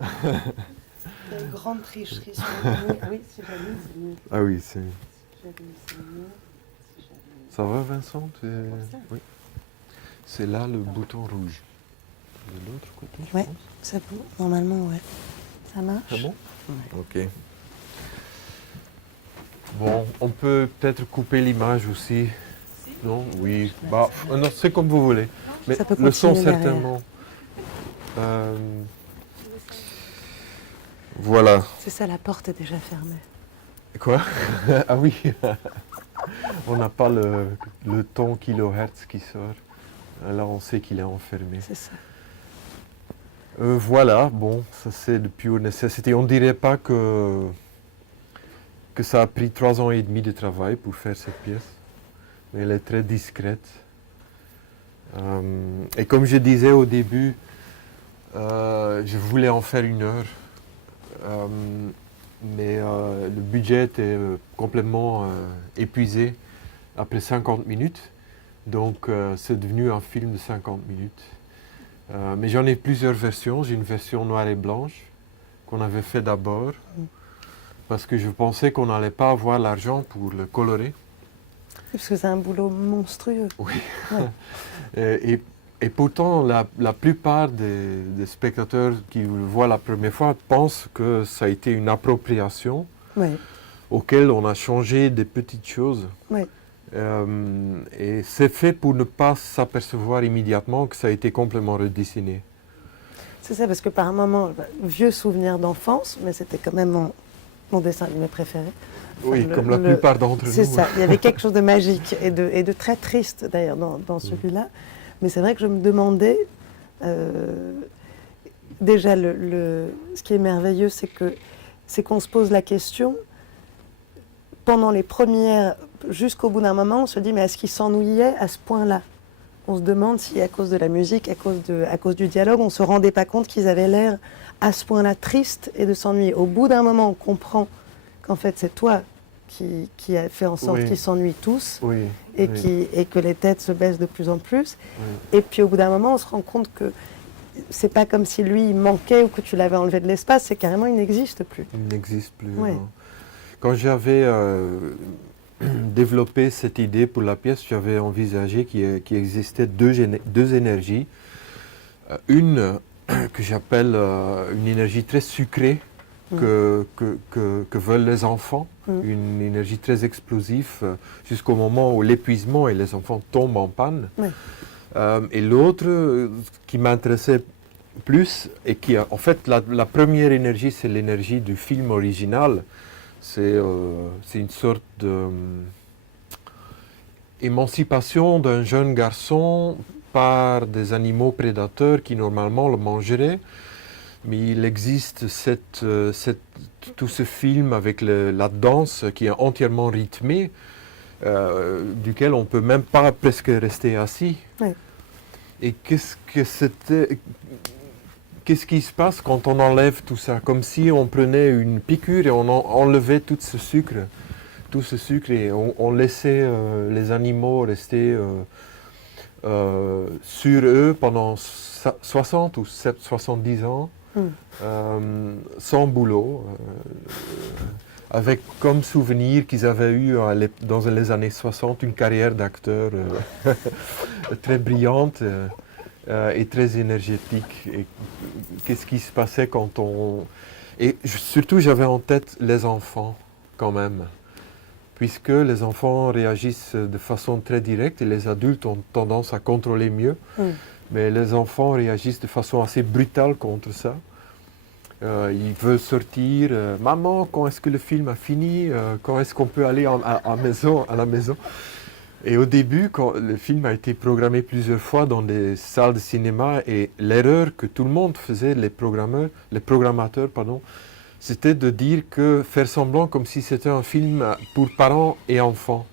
Il y a une grande tricherie sur le... Oui, si j'allume, c'est mieux. Ah oui, c'est... Si j'allume, c'est mieux. Si j'allume... Ça va, Vincent? Ça. Oui. C'est là le bouton rouge. De l'autre côté, je Ouais, pense. c'est bon. Normalement, ouais. Ça marche? C'est bon? Ouais. Ok. Bon, on peut peut-être couper l'image aussi. Non? Oui. Bah, non, c'est comme vous voulez. Mais Ça peut le son, continuer derrière. certainement. Voilà. C'est ça, la porte est déjà fermée. Quoi? Ah oui. On n'a pas le ton kilohertz qui sort. Là, on sait qu'il est enfermé. C'est ça. Voilà, bon, ça c'est de pure nécessité. On ne dirait pas que ça a pris 3 ans et demi de travail pour faire cette pièce. Mais elle est très discrète. Et comme je disais au début, je voulais en faire 1 heure. Mais le budget était complètement épuisé après 50 minutes. Donc c'est devenu un film de 50 minutes. Mais j'en ai plusieurs versions. J'ai une version noire et blanche qu'on avait fait d'abord parce que je pensais qu'on n'allait pas avoir l'argent pour le colorer. Parce que c'est un boulot monstrueux. Oui. Ouais. Et pourtant, la plupart des spectateurs qui le voient la première fois pensent que ça a été une appropriation Ouais. auquel on a changé des petites choses. Ouais. Et c'est fait pour ne pas s'apercevoir immédiatement que ça a été complètement redessiné. C'est ça, parce que par un moment, vieux souvenir d'enfance, mais c'était quand même mon dessin animé préféré. Enfin, Oui, comme la plupart d'entre nous. C'est ça, il y avait quelque chose de magique et de très triste d'ailleurs dans celui-là. Mais c'est vrai que je me demandais, déjà ce qui est merveilleux, c'est qu'on se pose la question, pendant les premières, jusqu'au bout d'un moment, on se dit, mais est-ce qu'ils s'ennuyaient à ce point-là? On se demande si à cause de la musique, à cause du dialogue, on ne se rendait pas compte qu'ils avaient l'air à ce point-là tristes et de s'ennuyer. Au bout d'un moment, on comprend qu'en fait c'est toi qui a fait en sorte qu'ils s'ennuient tous et que les têtes se baissent de plus en plus. Et puis au bout d'un moment, on se rend compte que c'est pas comme si lui il manquait ou que tu l'avais enlevé de l'espace, c'est carrément il n'existe plus. Il n'existe plus. Ouais. Non. Quand j'avais développé cette idée pour la pièce, j'avais envisagé qu'il existait deux énergies. Une que j'appelle une énergie très sucrée que veulent les enfants, une énergie très explosive jusqu'au moment où l'épuisement et les enfants tombent en panne. Et l'autre qui m'intéressait plus et qui, en fait, la première énergie, c'est l'énergie du film original. C'est une sorte d'émancipation d'un jeune garçon par des animaux prédateurs qui normalement le mangeraient. Mais il existe tout ce film avec la danse qui est entièrement rythmée, duquel on ne peut même pas presque rester assis. Ouais. Et qu'est-ce qui se passe quand on enlève tout ça? Comme si on prenait une piqûre et on enlevait tout ce sucre et on laissait les animaux rester sur eux pendant 60 ou 70 ans, sans boulot, avec comme souvenir qu'ils avaient eu dans les années 60 une carrière d'acteur très brillante et très énergétique. Et qu'est-ce qui se passait quand on... Et surtout, j'avais en tête les enfants, quand même, puisque les enfants réagissent de façon très directe et les adultes ont tendance à contrôler mieux, mais les enfants réagissent de façon assez brutale contre ça. Ils veulent sortir. Maman, quand est-ce que le film a fini? Quand est-ce qu'on peut aller à la maison? Et au début, quand le film a été programmé plusieurs fois dans des salles de cinéma, et l'erreur que tout le monde faisait, les programmateurs, c'était de faire semblant comme si c'était un film pour parents et enfants.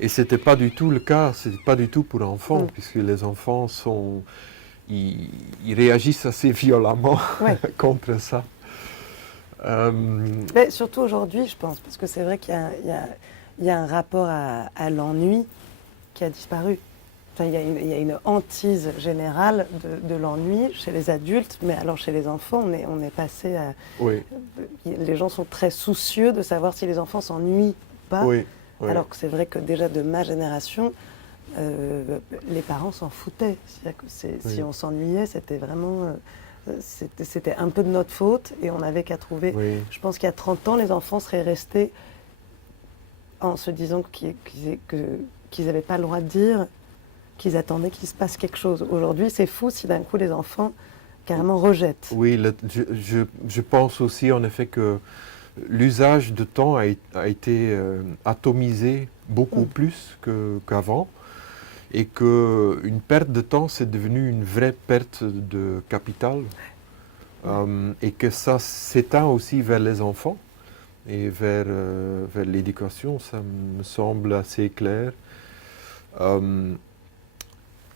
Et ce n'était pas du tout le cas, ce n'était pas du tout pour enfants, puisque les enfants ils réagissent assez violemment contre ça. Mais surtout aujourd'hui, je pense, parce que c'est vrai qu'il y a un rapport à l'ennui qui a disparu. Enfin, il y a une hantise générale de l'ennui chez les adultes, mais alors chez les enfants, on est passé à... Oui, Les gens sont très soucieux de savoir si les enfants s'ennuient ou pas, oui, oui. alors que c'est vrai que déjà de ma génération, les parents s'en foutaient. C'est-à-dire que si on s'ennuyait, c'était vraiment... c'était un peu de notre faute et on n'avait qu'à trouver... Oui. Je pense qu'il y a 30 ans, les enfants seraient restés en se disant qu'ils n'avaient pas le droit de dire qu'ils attendaient qu'il se passe quelque chose. Aujourd'hui, c'est fou si d'un coup les enfants carrément rejettent. Oui, je pense aussi en effet que l'usage de temps a été atomisé beaucoup plus qu'avant et qu'une perte de temps, c'est devenu une vraie perte de capital et que ça s'étend aussi vers les enfants et vers l'éducation, ça me semble assez clair.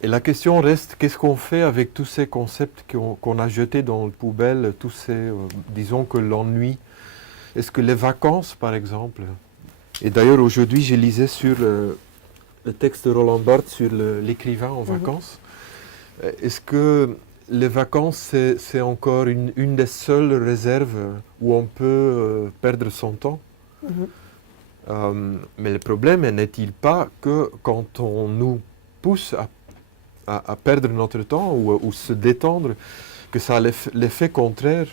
Et la question reste, qu'est-ce qu'on fait avec tous ces concepts qu'on a jetés dans la poubelle, tous ces, disons que l'ennui. Est-ce que les vacances, par exemple, et d'ailleurs aujourd'hui je lisais sur le texte de Roland Barthes sur l'écrivain en vacances, est-ce que les vacances c'est encore une des seules réserves où on peut perdre son temps? Mais le problème n'est-il pas que quand on nous pousse à perdre notre temps ou se détendre, que ça a l'effet contraire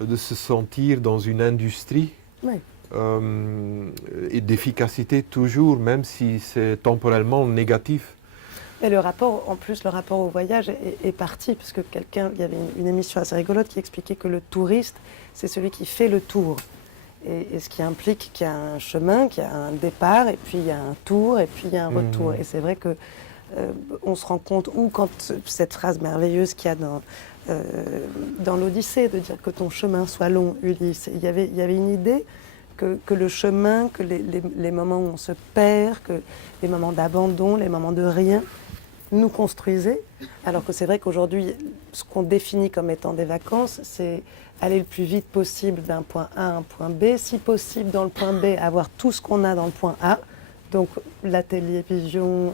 de se sentir dans une industrie et d'efficacité toujours, même si c'est temporellement négatif. Et le rapport au voyage est parti, parce que il y avait une émission assez rigolote qui expliquait que le touriste, c'est celui qui fait le tour. Et ce qui implique qu'il y a un chemin, qu'il y a un départ, et puis il y a un tour, et puis il y a un retour. Et c'est vrai que on se rend compte, ou quand cette phrase merveilleuse qu'il y a dans l'Odyssée, de dire que ton chemin soit long, Ulysse, il y avait une idée que le chemin, que les moments où on se perd, que les moments d'abandon, les moments de rien, nous construisaient, alors que c'est vrai qu'aujourd'hui, ce qu'on définit comme étant des vacances, c'est aller le plus vite possible d'un point A à un point B, si possible dans le point B, avoir tout ce qu'on a dans le point A, donc la télévision,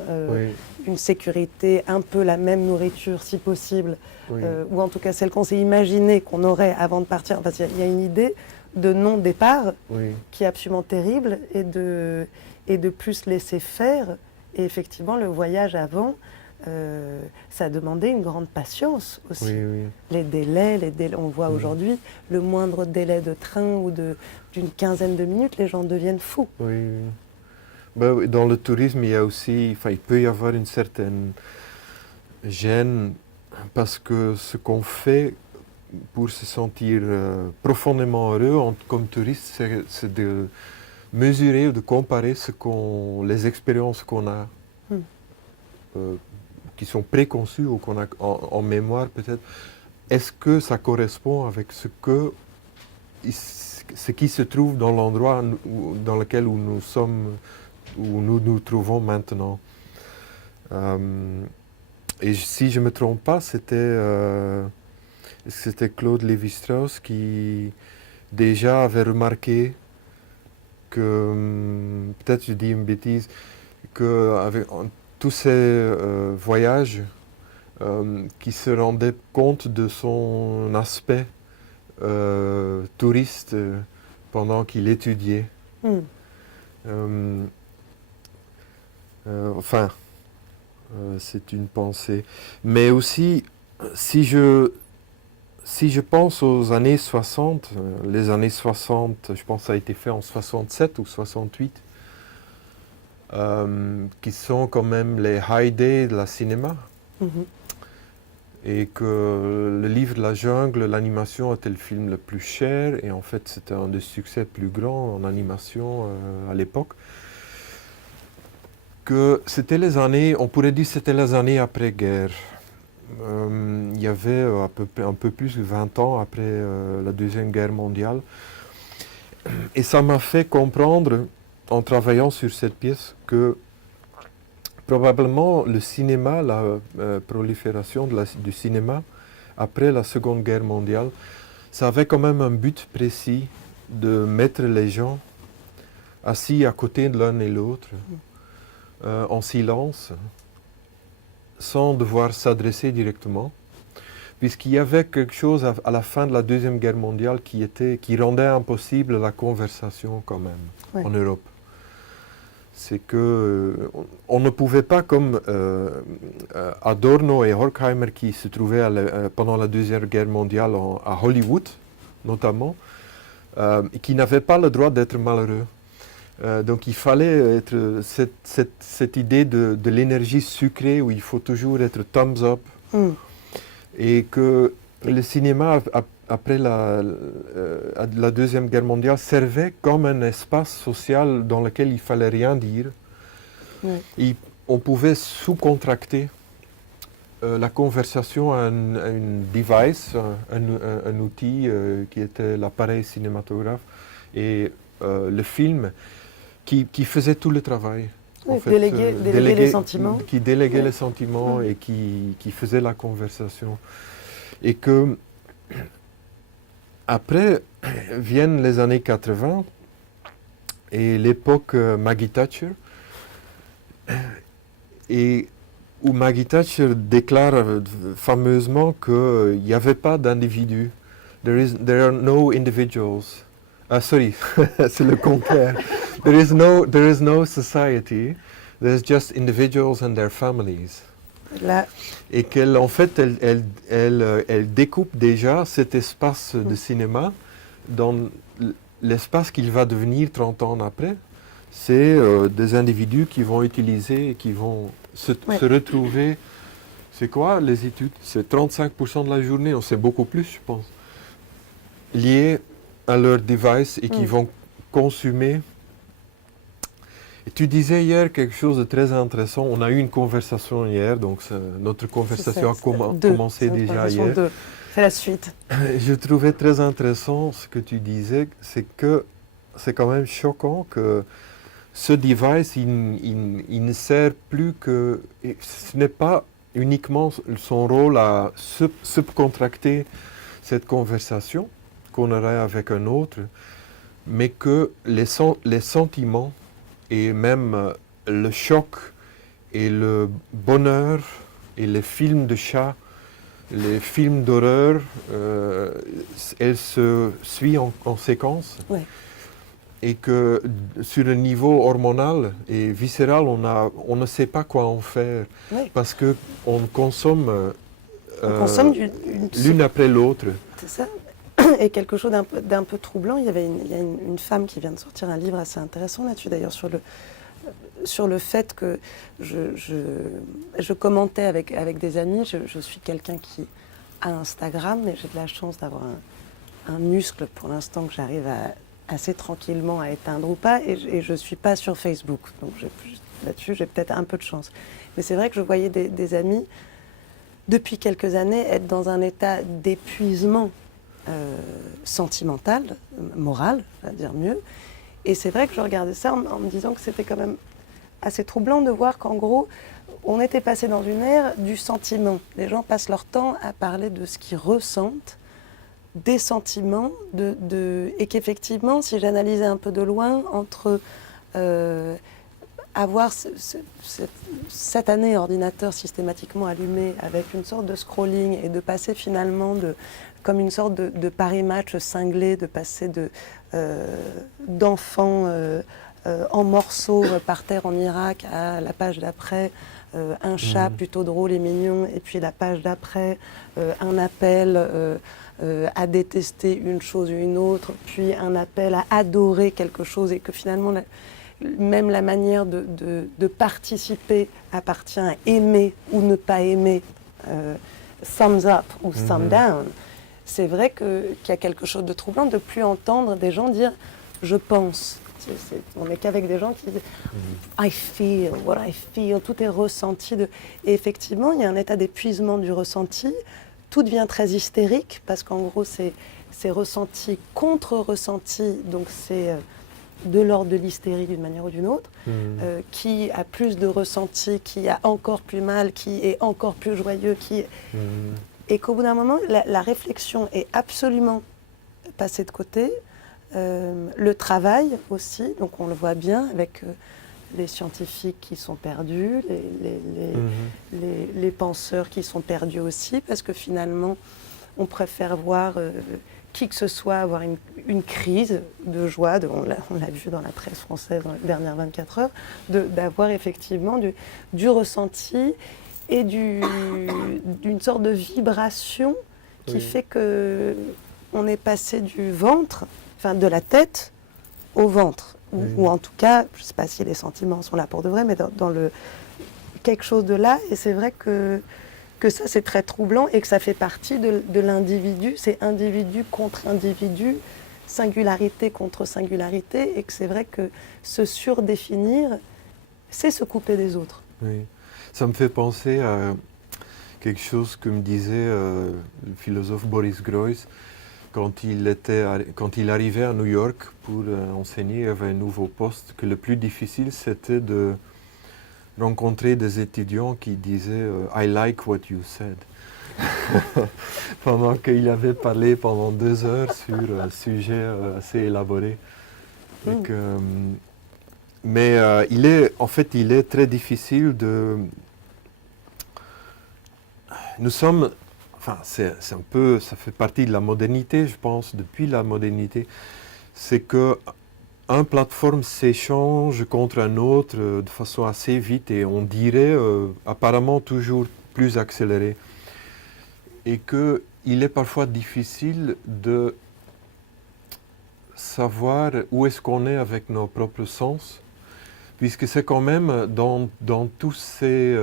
une sécurité, un peu la même nourriture si possible, ou en tout cas celle qu'on s'est imaginée qu'on aurait avant de partir. Parce qu'il y a une idée de non-départ qui est absolument terrible et de plus laisser faire. Et effectivement, le voyage avant, ça demandait une grande patience aussi. Les délais, on voit aujourd'hui, le moindre délai de train ou d'une quinzaine de minutes, les gens deviennent fous. Dans le tourisme, il y a aussi, il peut y avoir une certaine gêne parce que ce qu'on fait pour se sentir profondément heureux comme touriste, c'est de mesurer ou de comparer les expériences qu'on a, qui sont préconçues ou qu'on a en mémoire peut-être. Est-ce que ça correspond avec ce qui se trouve dans l'endroit dans lequel nous sommes, où nous nous trouvons maintenant? Et si je ne me trompe pas, c'était Claude Lévi-Strauss qui déjà avait remarqué que, peut-être je dis une bêtise, qu'avec tous ces voyages, qui se rendait compte de son aspect touriste pendant qu'il étudiait. C'est une pensée. Mais aussi, si je pense aux années 60, les années 60, je pense que ça a été fait en 67 ou 68, qui sont quand même les high days de la cinéma. Et que le livre de la jungle, l'animation était le film le plus cher, et en fait c'était un des succès plus grands en animation à l'époque. Que c'était les années, on pourrait dire c'était les années après-guerre. Il y avait un peu plus de 20 ans après la Deuxième Guerre mondiale. Et ça m'a fait comprendre, en travaillant sur cette pièce, que probablement le cinéma, la prolifération du cinéma après la Seconde Guerre mondiale, ça avait quand même un but précis de mettre les gens assis à côté de l'un et l'autre, en silence, sans devoir s'adresser directement, puisqu'il y avait quelque chose à la fin de la Deuxième Guerre mondiale qui rendait impossible la conversation quand même en Europe. C'est que on ne pouvait pas, comme Adorno et Horkheimer qui se trouvaient pendant la Deuxième Guerre mondiale à Hollywood, notamment, qui n'avaient pas le droit d'être malheureux. Donc il fallait être cette idée de l'énergie sucrée où il faut toujours être thumbs up. Et que le cinéma, après la Deuxième Guerre mondiale, servait comme un espace social dans lequel il ne fallait rien dire. Et on pouvait sous-contracter la conversation à un device, un outil qui était l'appareil cinématographe et le film qui faisait tout le travail. En fait, déléguer les sentiments. Qui déléguait les sentiments et qui faisait la conversation. Et que, après, viennent les années 80 et l'époque Maggie Thatcher, et où Maggie Thatcher déclare fameusement qu'il n'y avait pas d'individus. There are no individuals. Sorry, c'est le contraire. There is no society. There's just individuals and their families. Là. Et qu'elle, en fait, elle découpe déjà cet espace de cinéma dans l'espace qu'il va devenir 30 ans après. C'est des individus qui vont utiliser et qui vont se retrouver. C'est quoi les études? C'est 35% de la journée, on sait beaucoup plus, je pense, liés à leur device et qui vont consommer. Et tu disais hier quelque chose de très intéressant. On a eu une conversation hier, donc notre conversation a commencé déjà hier. C'est la suite. Je trouvais très intéressant ce que tu disais, c'est que c'est quand même choquant que ce device, il ne sert plus que... Ce n'est pas uniquement son rôle à subcontracter cette conversation qu'on aurait avec un autre, mais que les sentiments et même le choc et le bonheur et les films de chat, les films d'horreur, elles se suivent en séquence. Ouais. Et que sur le niveau hormonal et viscéral, on ne sait pas quoi en faire. Oui. Parce qu'on consomme, l'une après l'autre. C'est ça. Et quelque chose d'un peu troublant, il y a une femme qui vient de sortir un livre assez intéressant là-dessus, d'ailleurs, sur le fait que je commentais avec des amis. Je suis quelqu'un qui a Instagram, mais j'ai de la chance d'avoir un muscle pour l'instant que j'arrive assez tranquillement à éteindre ou pas, et je ne suis pas sur Facebook. Donc là-dessus, j'ai peut-être un peu de chance. Mais c'est vrai que je voyais des amis, depuis quelques années, être dans un état d'épuisement sentimental, moral, à dire mieux. Et c'est vrai que je regardais ça en me disant que c'était quand même assez troublant de voir qu'en gros, on était passé dans une ère du sentiment. Les gens passent leur temps à parler de ce qu'ils ressentent, des sentiments, et qu'effectivement, si j'analysais un peu de loin, entre avoir cette année ordinateur systématiquement allumé avec une sorte de scrolling et de passer finalement comme une sorte de Paris-Match cinglé, de passer d'enfants en morceaux par terre en Irak à la page d'après, un chat plutôt drôle et mignon, et puis la page d'après, un appel à détester une chose ou une autre, puis un appel à adorer quelque chose, et que finalement même la manière de participer appartient à aimer ou ne pas aimer, thumbs up ou thumb down. C'est vrai qu'il y a quelque chose de troublant de ne plus entendre des gens dire « je pense ». On n'est qu'avec des gens qui disent « I feel, what I feel », tout est ressenti. Et effectivement, il y a un état d'épuisement du ressenti. Tout devient très hystérique parce qu'en gros, c'est ressenti contre ressenti, donc c'est de l'ordre de l'hystérie d'une manière ou d'une autre, qui a plus de ressenti, qui a encore plus mal, qui est encore plus joyeux, et qu'au bout d'un moment, la réflexion est absolument passée de côté. Le travail aussi, donc on le voit bien avec les scientifiques qui sont perdus, les penseurs qui sont perdus aussi, parce que finalement, on préfère voir qui que ce soit avoir une crise de joie, on l'a vu dans la presse française dans les dernières 24 heures, d'avoir effectivement du ressenti et d'une sorte de vibration qui fait qu'on est passé du ventre, enfin de la tête au ventre. Ou en tout cas, je ne sais pas si les sentiments sont là pour de vrai, mais dans quelque chose de là. Et c'est vrai que ça, c'est très troublant et que ça fait partie de l'individu. C'est individu contre individu, singularité contre singularité. Et que c'est vrai que se surdéfinir, c'est se couper des autres. Oui. Ça me fait penser à quelque chose que me disait le philosophe Boris Groys. Quand il arrivait à New York pour enseigner, il avait un nouveau poste, que le plus difficile, c'était de rencontrer des étudiants qui disaient « I like what you said ». Pendant qu'il avait parlé pendant 2 heures sur un sujet assez élaboré. Mais il est très difficile de... Nous sommes... Enfin, c'est un peu, ça fait partie de la modernité, je pense, depuis la modernité. C'est qu'une plateforme s'échange contre un autre de façon assez vite et on dirait apparemment toujours plus accéléré. Et qu'il est parfois difficile de savoir où est-ce qu'on est avec nos propres sens, puisque c'est quand même dans toutes ces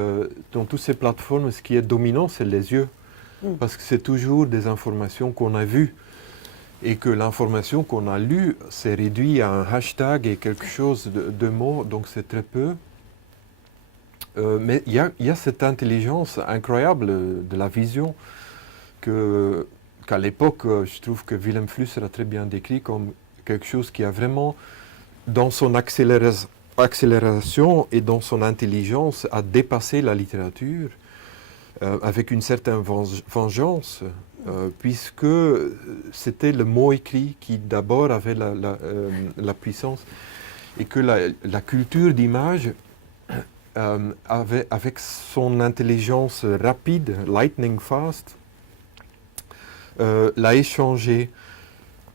plateformes, ce qui est dominant, c'est les yeux. Parce que c'est toujours des informations qu'on a vues et que l'information qu'on a lue s'est réduite à un hashtag et quelque chose de mots, donc c'est très peu. Mais il y a cette intelligence incroyable de la vision qu'à l'époque, je trouve que Willem Flusser a très bien décrit comme quelque chose qui a vraiment, dans son accélération et dans son intelligence, a dépassé la littérature. Avec une certaine vengeance, puisque c'était le mot écrit qui d'abord avait la puissance, et que la culture d'image, avec son intelligence rapide, lightning fast, l'a échangé.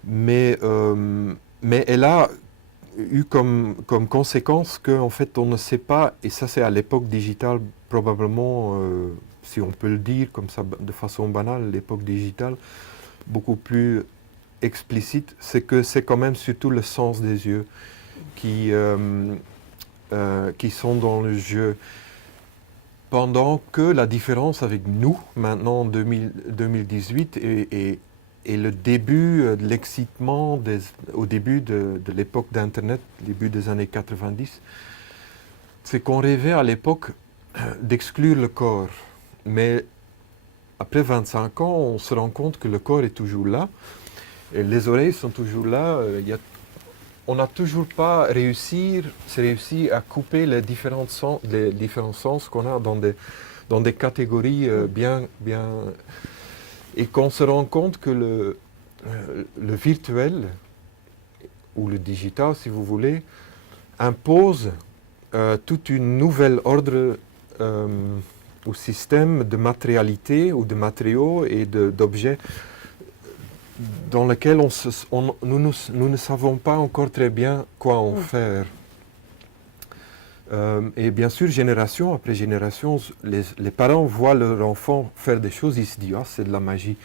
Mais elle a eu comme conséquence qu'en fait on ne sait pas, et ça c'est à l'époque digitale probablement... si on peut le dire comme ça de façon banale, l'époque digitale, beaucoup plus explicite, c'est que c'est quand même surtout le sens des yeux qui sont dans le jeu. Pendant que la différence avec nous, maintenant en 2018, et le début de l'excitement au début de l'époque d'Internet, début des années 90, c'est qu'on rêvait à l'époque d'exclure le corps. Mais après 25 ans, on se rend compte que le corps est toujours là, et les oreilles sont toujours là. On n'a toujours pas réussi à couper les différents sens qu'on a dans des catégories bien... Et qu'on se rend compte que le virtuel, ou le digital si vous voulez, impose toute une nouvelle ordre au système de matérialité ou de matériaux et d'objets dans lesquels nous ne savons pas encore très bien quoi en faire. Et bien sûr, génération après génération, les parents voient leur enfant faire des choses, ils se disent « Ah, c'est de la magie ».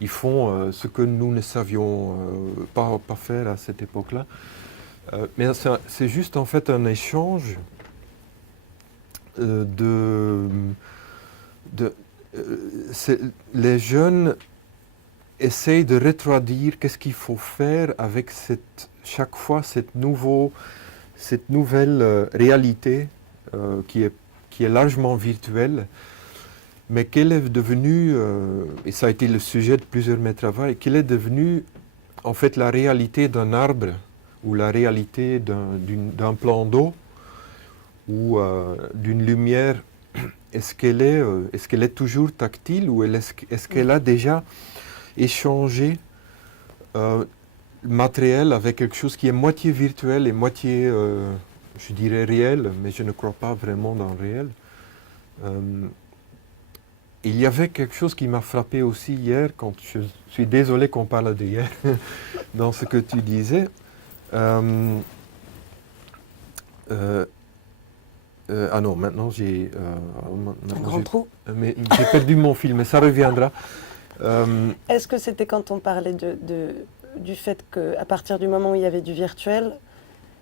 Ils font ce que nous ne savions pas faire à cette époque-là. Mais c'est juste en fait un échange les jeunes essayent de retraduire qu'est-ce qu'il faut faire avec chaque fois cette nouvelle réalité qui est largement virtuelle, mais qu'elle est devenue, et ça a été le sujet de plusieurs de mes travaux, qu'elle est devenue en fait la réalité d'un arbre ou la réalité d'un plan d'eau ou d'une lumière. Est-ce qu'elle est toujours tactile ou est-ce qu'elle a déjà échangé le matériel avec quelque chose qui est moitié virtuel et moitié je dirais réel, mais je ne crois pas vraiment dans le réel. Il y avait quelque chose qui m'a frappé aussi hier, quand je suis désolé qu'on parle de hier, dans ce que tu disais. Ah non, maintenant j'ai... Un grand trou. Mais j'ai perdu mon fil, mais ça reviendra. Est-ce que c'était quand on parlait du fait qu'à partir du moment où il y avait du virtuel,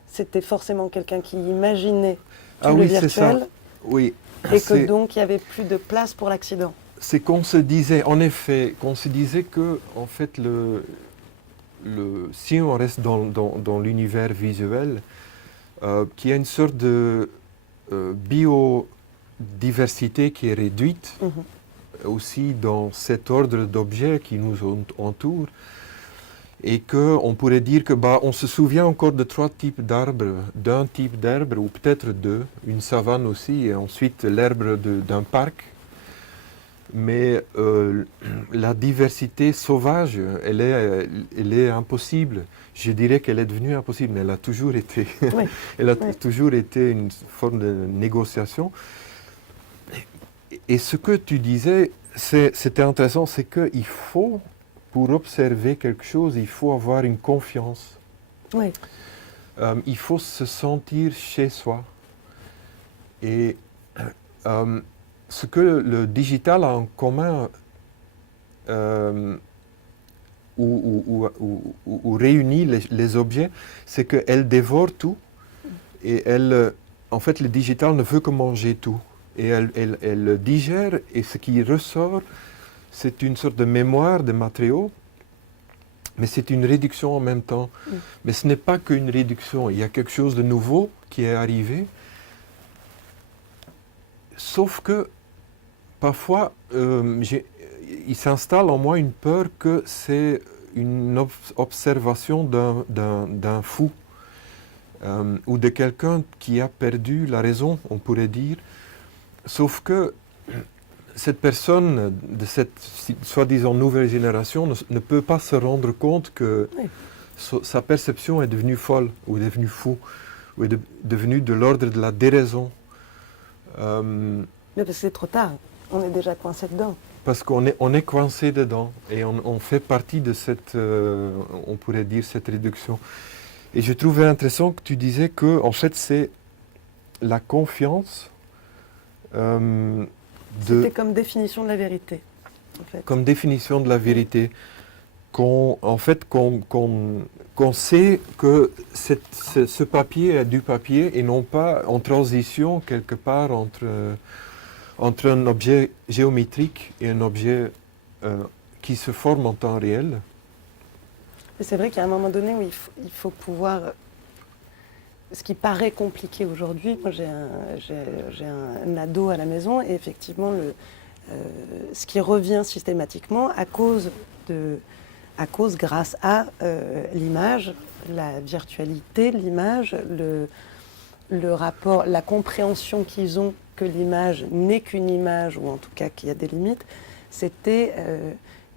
c'était forcément quelqu'un qui imaginait tout le virtuel, c'est ça. Oui. Et que donc il n'y avait plus de place pour l'accident? C'est qu'on se disait, en effet, qu'on se disait que, en fait, si on reste dans l'univers visuel, qu'il y a une sorte de biodiversité qui est réduite, aussi dans cet ordre d'objets qui nous entourent, et qu'on pourrait dire que on se souvient encore de 3 types d'arbres, d'un type d'arbre, ou peut-être 2, une savane aussi, et ensuite l'herbe d'un parc. Mais la diversité sauvage, elle est impossible. Je dirais qu'elle est devenue impossible, mais elle a toujours été. Oui. Elle a toujours été une forme de négociation. Et ce que tu disais, c'était intéressant, c'est qu'il faut, pour observer quelque chose, il faut avoir une confiance. Oui. Il faut se sentir chez soi. Et ce que le digital a en commun, ou réunit les objets, c'est qu'elle dévore tout. Et en fait, le digital ne veut que manger tout. Et elle le digère, et ce qui ressort, c'est une sorte de mémoire de matériaux, mais c'est une réduction en même temps. Mais ce n'est pas qu'une réduction, il y a quelque chose de nouveau qui est arrivé. Sauf que, parfois, il s'installe en moi une peur que c'est une observation d'un fou, ou de quelqu'un qui a perdu la raison, on pourrait dire. Sauf que cette personne de cette soi-disant nouvelle génération ne peut pas se rendre compte que sa perception est devenue folle, ou est devenue fou, ou est devenue de l'ordre de la déraison. Mais parce que c'est trop tard, on est déjà coincé dedans. Parce qu'on est coincé dedans, et on fait partie de cette, on pourrait dire, cette réduction. Et je trouvais intéressant que tu disais que, en fait, c'est la confiance. C'était comme définition de la vérité, en fait. Comme définition de la vérité. Qu'on sait que ce papier est du papier et non pas en transition quelque part entre un objet géométrique et un objet qui se forme en temps réel. Mais c'est vrai qu'à un moment donné où il faut pouvoir... Ce qui paraît compliqué aujourd'hui, moi j'ai un ado à la maison, et effectivement, ce qui revient systématiquement grâce à l'image, la virtualité de l'image, le rapport, la compréhension qu'ils ont que l'image n'est qu'une image, ou en tout cas qu'il y a des limites, c'était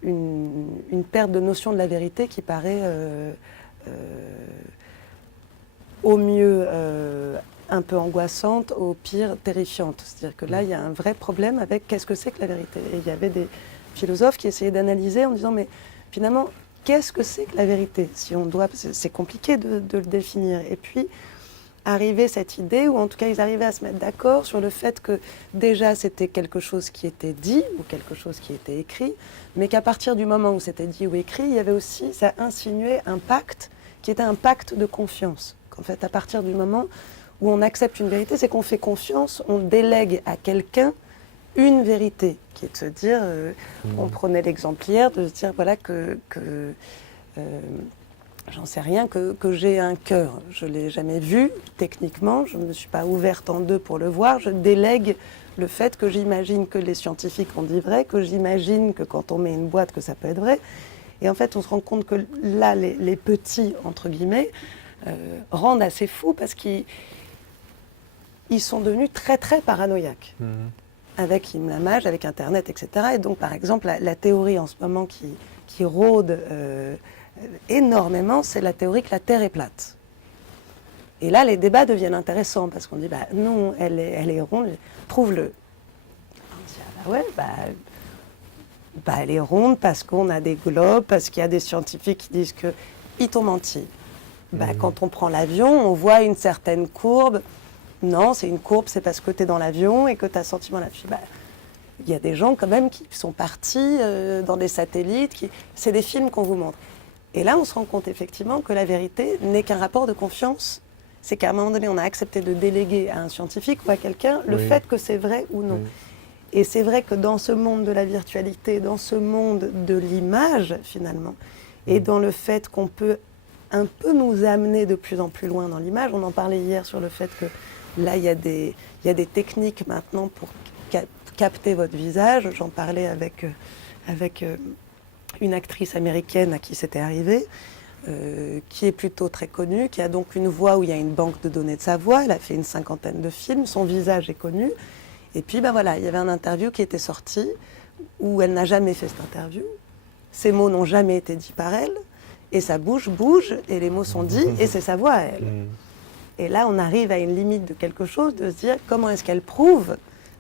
une perte de notion de la vérité qui paraît au mieux un peu angoissante, au pire terrifiante. C'est-à-dire que là, il y a un vrai problème avec qu'est-ce que c'est que la vérité. Et il y avait des philosophes qui essayaient d'analyser en disant, mais finalement, qu'est-ce que c'est que la vérité? Si on doit, c'est compliqué de le définir. Et puis, arrivait cette idée, ou en tout cas, ils arrivaient à se mettre d'accord sur le fait que déjà, c'était quelque chose qui était dit, ou quelque chose qui était écrit, mais qu'à partir du moment où c'était dit ou écrit, il y avait aussi, ça insinuait un pacte, qui était un pacte de confiance. Qu'en fait, à partir du moment où on accepte une vérité, c'est qu'on fait confiance, on délègue à quelqu'un une vérité, qui est de se dire, on prenait l'exemple hier, de se dire, voilà, j'en sais rien, que j'ai un cœur. Je ne l'ai jamais vu, techniquement, je ne me suis pas ouverte en deux pour le voir, je délègue le fait que j'imagine que les scientifiques ont dit vrai, que j'imagine que quand on met une boîte, que ça peut être vrai. Et en fait, on se rend compte que là, les petits, entre guillemets, rendent assez fous parce qu'ils sont devenus très, très paranoïaques. Avec l'image, avec Internet, etc. Et donc, par exemple, la théorie en ce moment qui rôde énormément, c'est la théorie que la Terre est plate. Et là, les débats deviennent intéressants parce qu'on dit, bah non, elle est ronde, prouve-le. On dit, ah bah ouais, elle est ronde parce qu'on a des globes, parce qu'il y a des scientifiques qui disent qu'ils t'ont menti. Quand on prend l'avion, on voit une certaine courbe. Non, c'est une courbe, c'est parce que tu es dans l'avion et que tu as sentiment là. Il y a des gens quand même qui sont partis dans des satellites. C'est des films qu'on vous montre. Et là, on se rend compte effectivement que la vérité n'est qu'un rapport de confiance. C'est qu'à un moment donné, on a accepté de déléguer à un scientifique ou à quelqu'un le fait que c'est vrai ou non. Et c'est vrai que dans ce monde de la virtualité, dans ce monde de l'image finalement, et dans le fait qu'on peut un peu nous amener de plus en plus loin dans l'image, on en parlait hier sur le fait que là, il y a des techniques maintenant pour capter votre visage. J'en parlais avec une actrice américaine à qui c'était arrivé, qui est plutôt très connue, qui a donc une voix où il y a une banque de données de sa voix. Elle a fait une 50aine de films, son visage est connu. Et puis, il y avait un interview qui était sorti où elle n'a jamais fait cette interview. Ces mots n'ont jamais été dits par elle. Et sa bouche bouge et les mots sont dits et c'est sa voix à elle. Et là, on arrive à une limite de quelque chose, de se dire comment est-ce qu'elle prouve.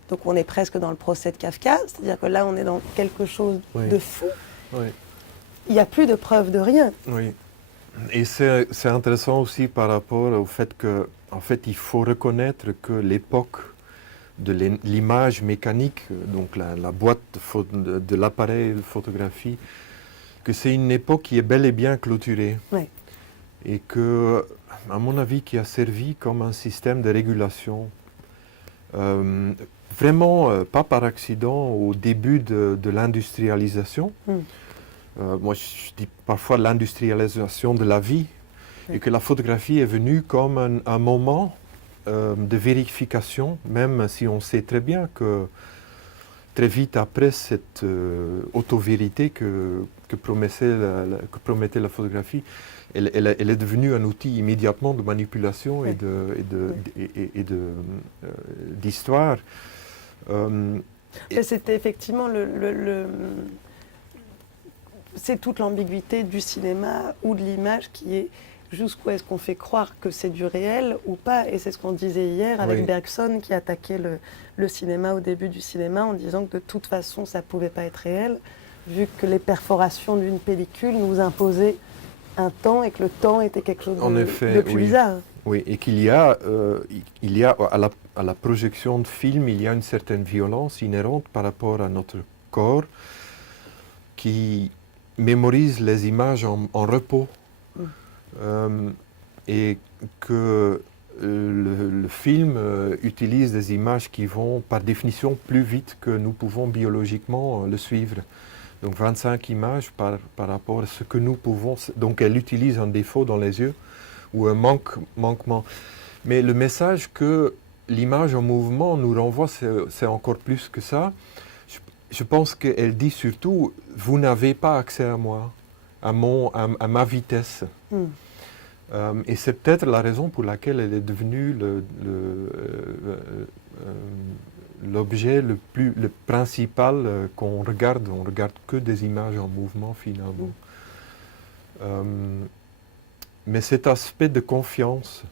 Donc on est presque dans le procès de Kafka, c'est-à-dire que là, on est dans quelque chose de fou. Il n'y a plus de preuve de rien. Oui. Et c'est intéressant aussi par rapport au fait que, en fait, il faut reconnaître que l'époque de l'image mécanique, donc la boîte de l'appareil de photographie, que c'est une époque qui est bel et bien clôturée. Et que, à mon avis, qui a servi comme un système de régulation. Vraiment, pas par accident, au début de l'industrialisation. Moi, je dis parfois l'industrialisation de la vie. Et que la photographie est venue comme un moment de vérification, même si on sait très bien que très vite après cette auto-vérité que promettait la photographie, elle est devenue un outil immédiatement de manipulation et d'histoire. C'était effectivement c'est toute l'ambiguïté du cinéma ou de l'image qui est jusqu'où est-ce qu'on fait croire que c'est du réel ou pas. Et c'est ce qu'on disait hier avec Bergson qui attaquait le cinéma au début du cinéma en disant que de toute façon ça ne pouvait pas être réel vu que les perforations d'une pellicule nous imposaient un temps et que le temps était quelque chose de plus bizarre. Oui, et qu'il y a, à la projection de film, il y a une certaine violence inhérente par rapport à notre corps qui mémorise les images en repos. Et que le film utilise des images qui vont par définition plus vite que nous pouvons biologiquement le suivre. Donc 25 images par rapport à ce que nous pouvons... Donc elle utilise un défaut dans les yeux ou un manquement. Mais le message que l'image en mouvement nous renvoie, c'est encore plus que ça. Je pense qu'elle dit surtout, vous n'avez pas accès à moi, à ma vitesse. Et c'est peut-être la raison pour laquelle elle est devenue l'objet le principal qu'on regarde. On ne regarde que des images en mouvement finalement. Mais cet aspect de confiance,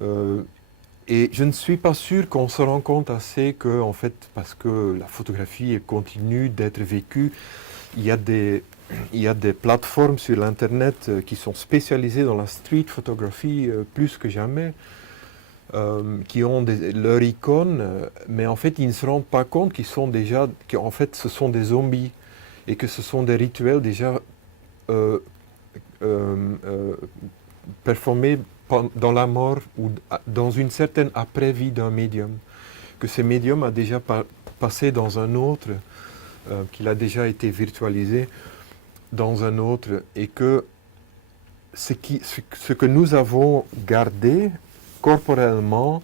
et je ne suis pas sûr qu'on se rend compte assez que, en fait, parce que la photographie continue d'être vécue, il y a des plateformes sur l'Internet qui sont spécialisées dans la street photographie plus que jamais, qui ont leur icône, mais en fait, ils ne se rendent pas compte qu'en fait, ce sont des zombies et que ce sont des rituels déjà performés dans la mort ou dans une certaine après-vie d'un médium, que ce médium a déjà passé dans un autre, qu'il a déjà été virtualisé dans un autre, et que ce que nous avons gardé corporellement,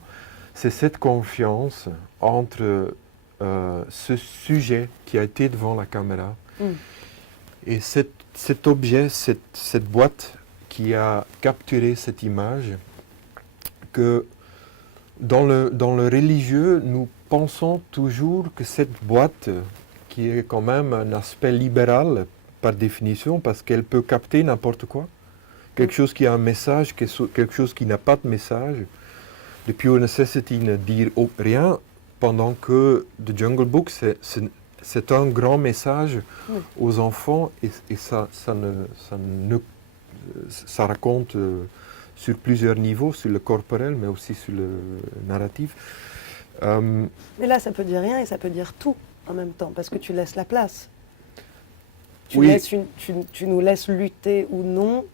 c'est cette confiance entre ce sujet qui a été devant la caméra et cet objet, cette boîte qui a capturé cette image, que dans le religieux, nous pensons toujours que cette boîte, qui est quand même un aspect libéral par définition, parce qu'elle peut capter n'importe quoi, quelque chose qui a un message, quelque chose qui n'a pas de message. The Pure Necessity ne dit rien, pendant que The Jungle Book, c'est un grand message aux enfants et ça raconte sur plusieurs niveaux, sur le corporel, mais aussi sur le narratif. Mais là, ça peut dire rien et ça peut dire tout en même temps, parce que tu laisses la place. Tu nous laisses lutter ou non,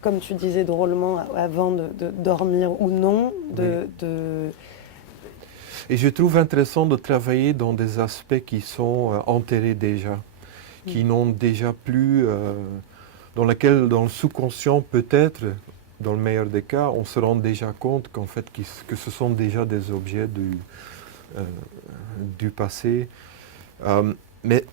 comme tu disais drôlement avant de dormir ou non. Et je trouve intéressant de travailler dans des aspects qui sont enterrés déjà, qui n'ont déjà plus, dans le sous-conscient peut-être, dans le meilleur des cas, on se rend déjà compte qu'en fait que ce sont déjà des objets du passé. Mais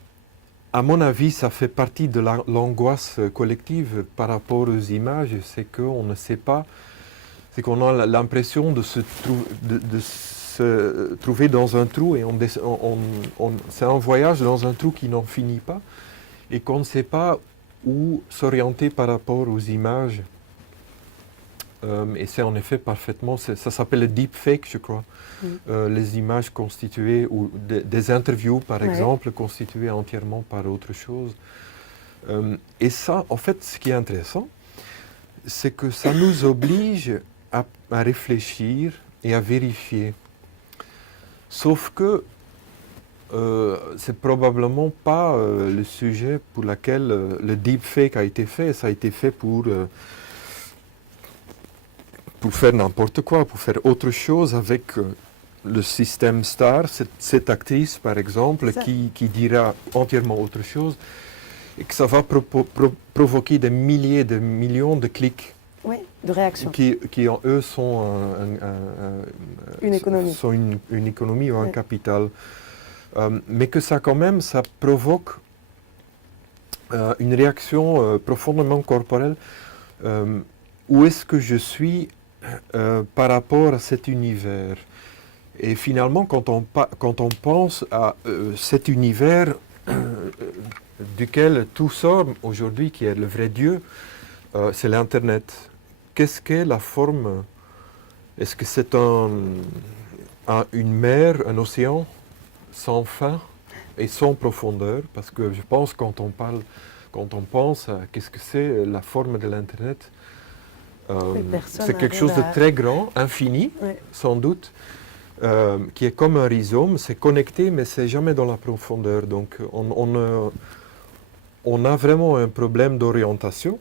à mon avis, ça fait partie de l'angoisse collective par rapport aux images, c'est qu'on ne sait pas, c'est qu'on a l'impression de se trouver dans un trou et c'est un voyage dans un trou qui n'en finit pas et qu'on ne sait pas où s'orienter par rapport aux images. Et c'est en effet parfaitement, ça s'appelle le deepfake, je crois. Les images constituées, ou des interviews par exemple, constituées entièrement par autre chose. Et ça, en fait, ce qui est intéressant, c'est que ça nous oblige à réfléchir et à vérifier. Sauf que c'est probablement pas le sujet pour lequel le deepfake a été fait. Ça a été fait pour faire n'importe quoi, pour faire autre chose avec le système star, cette actrice par exemple, qui dira entièrement autre chose, et que ça va provoquer des milliers, des millions de clics. Oui, de réactions. Qui en eux sont une économie. Sont une économie ou un capital. Mais que ça quand même, ça provoque une réaction profondément corporelle. Où est-ce que je suis par rapport à cet univers? Et finalement, quand on pense à cet univers duquel tout sort aujourd'hui, qui est le vrai Dieu, c'est l'Internet. Qu'est-ce qu'est la forme? Est-ce que c'est une mer, un océan sans fin et sans profondeur? Parce que je pense quand on pense à qu'est-ce que c'est la forme de l'Internet, c'est quelque chose de très grand, infini, sans doute, qui est comme un rhizome, c'est connecté, mais c'est jamais dans la profondeur. Donc on a vraiment un problème d'orientation.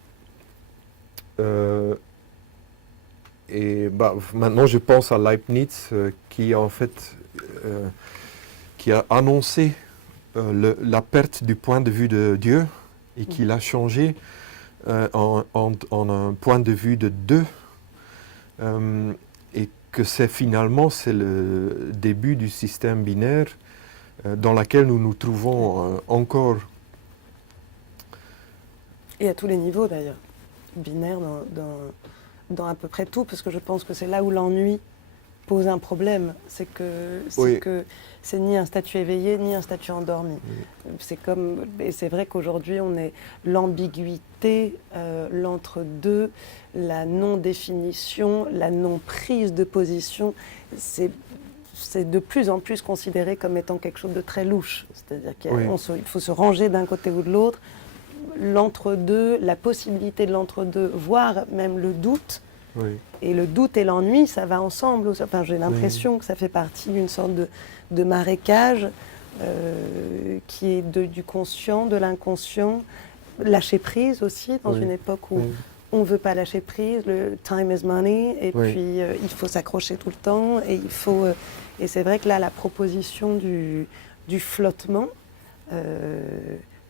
Et maintenant, je pense à Leibniz, qui en fait, qui a annoncé la perte du point de vue de Dieu et qui l'a changé en un point de vue de deux, et que finalement c'est le début du système binaire dans lequel nous nous trouvons encore. Et à tous les niveaux d'ailleurs, binaire dans à peu près tout, parce que je pense que c'est là où l'ennui pose un problème, c'est que c'est ni un statut éveillé ni un statut endormi. Et c'est vrai qu'aujourd'hui on est l'ambiguïté, l'entre-deux, la non-définition, la non-prise de position, c'est de plus en plus considéré comme étant quelque chose de très louche, c'est-à-dire qu'il faut se ranger d'un côté ou de l'autre. L'entre-deux, la possibilité de l'entre-deux, voire même le doute. Et le doute et l'ennui, ça va ensemble. Enfin, j'ai l'impression que ça fait partie d'une sorte de marécage qui est du conscient, de l'inconscient. Lâcher prise aussi, dans une époque où on ne veut pas lâcher prise, le time is money, et puis il faut s'accrocher tout le temps. Et c'est vrai que là, la proposition du flottement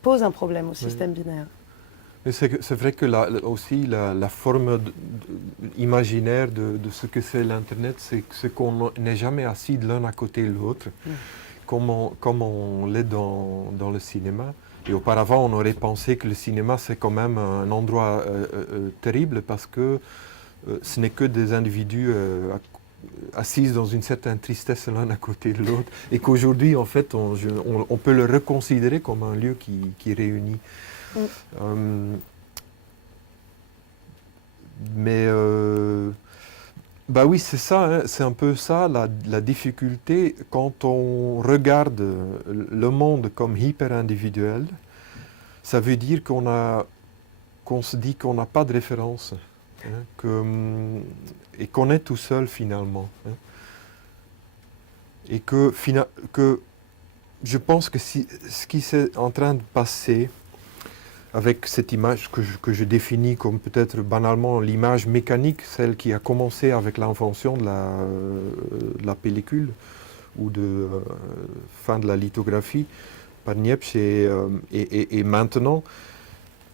pose un problème au système binaire. Mais c'est vrai que aussi la forme imaginaire de ce que c'est l'Internet, c'est qu'on n'est jamais assis de l'un à côté de l'autre, comme on l'est dans le cinéma. Et auparavant, on aurait pensé que le cinéma, c'est quand même un endroit terrible parce que ce n'est que des individus assis dans une certaine tristesse l'un à côté de l'autre. Et qu'aujourd'hui, en fait, on peut le reconsidérer comme un lieu qui réunit. Bah oui, c'est ça, hein, c'est un peu ça la difficulté quand on regarde le monde comme hyper individuel. Ça veut dire qu'on se dit qu'on n'a pas de référence, hein, et qu'on est tout seul finalement, hein. Et que je pense que ce qui est en train de passer avec cette image que je définis comme peut-être banalement l'image mécanique, celle qui a commencé avec l'invention de la pellicule ou de fin de la lithographie par Niepce et maintenant,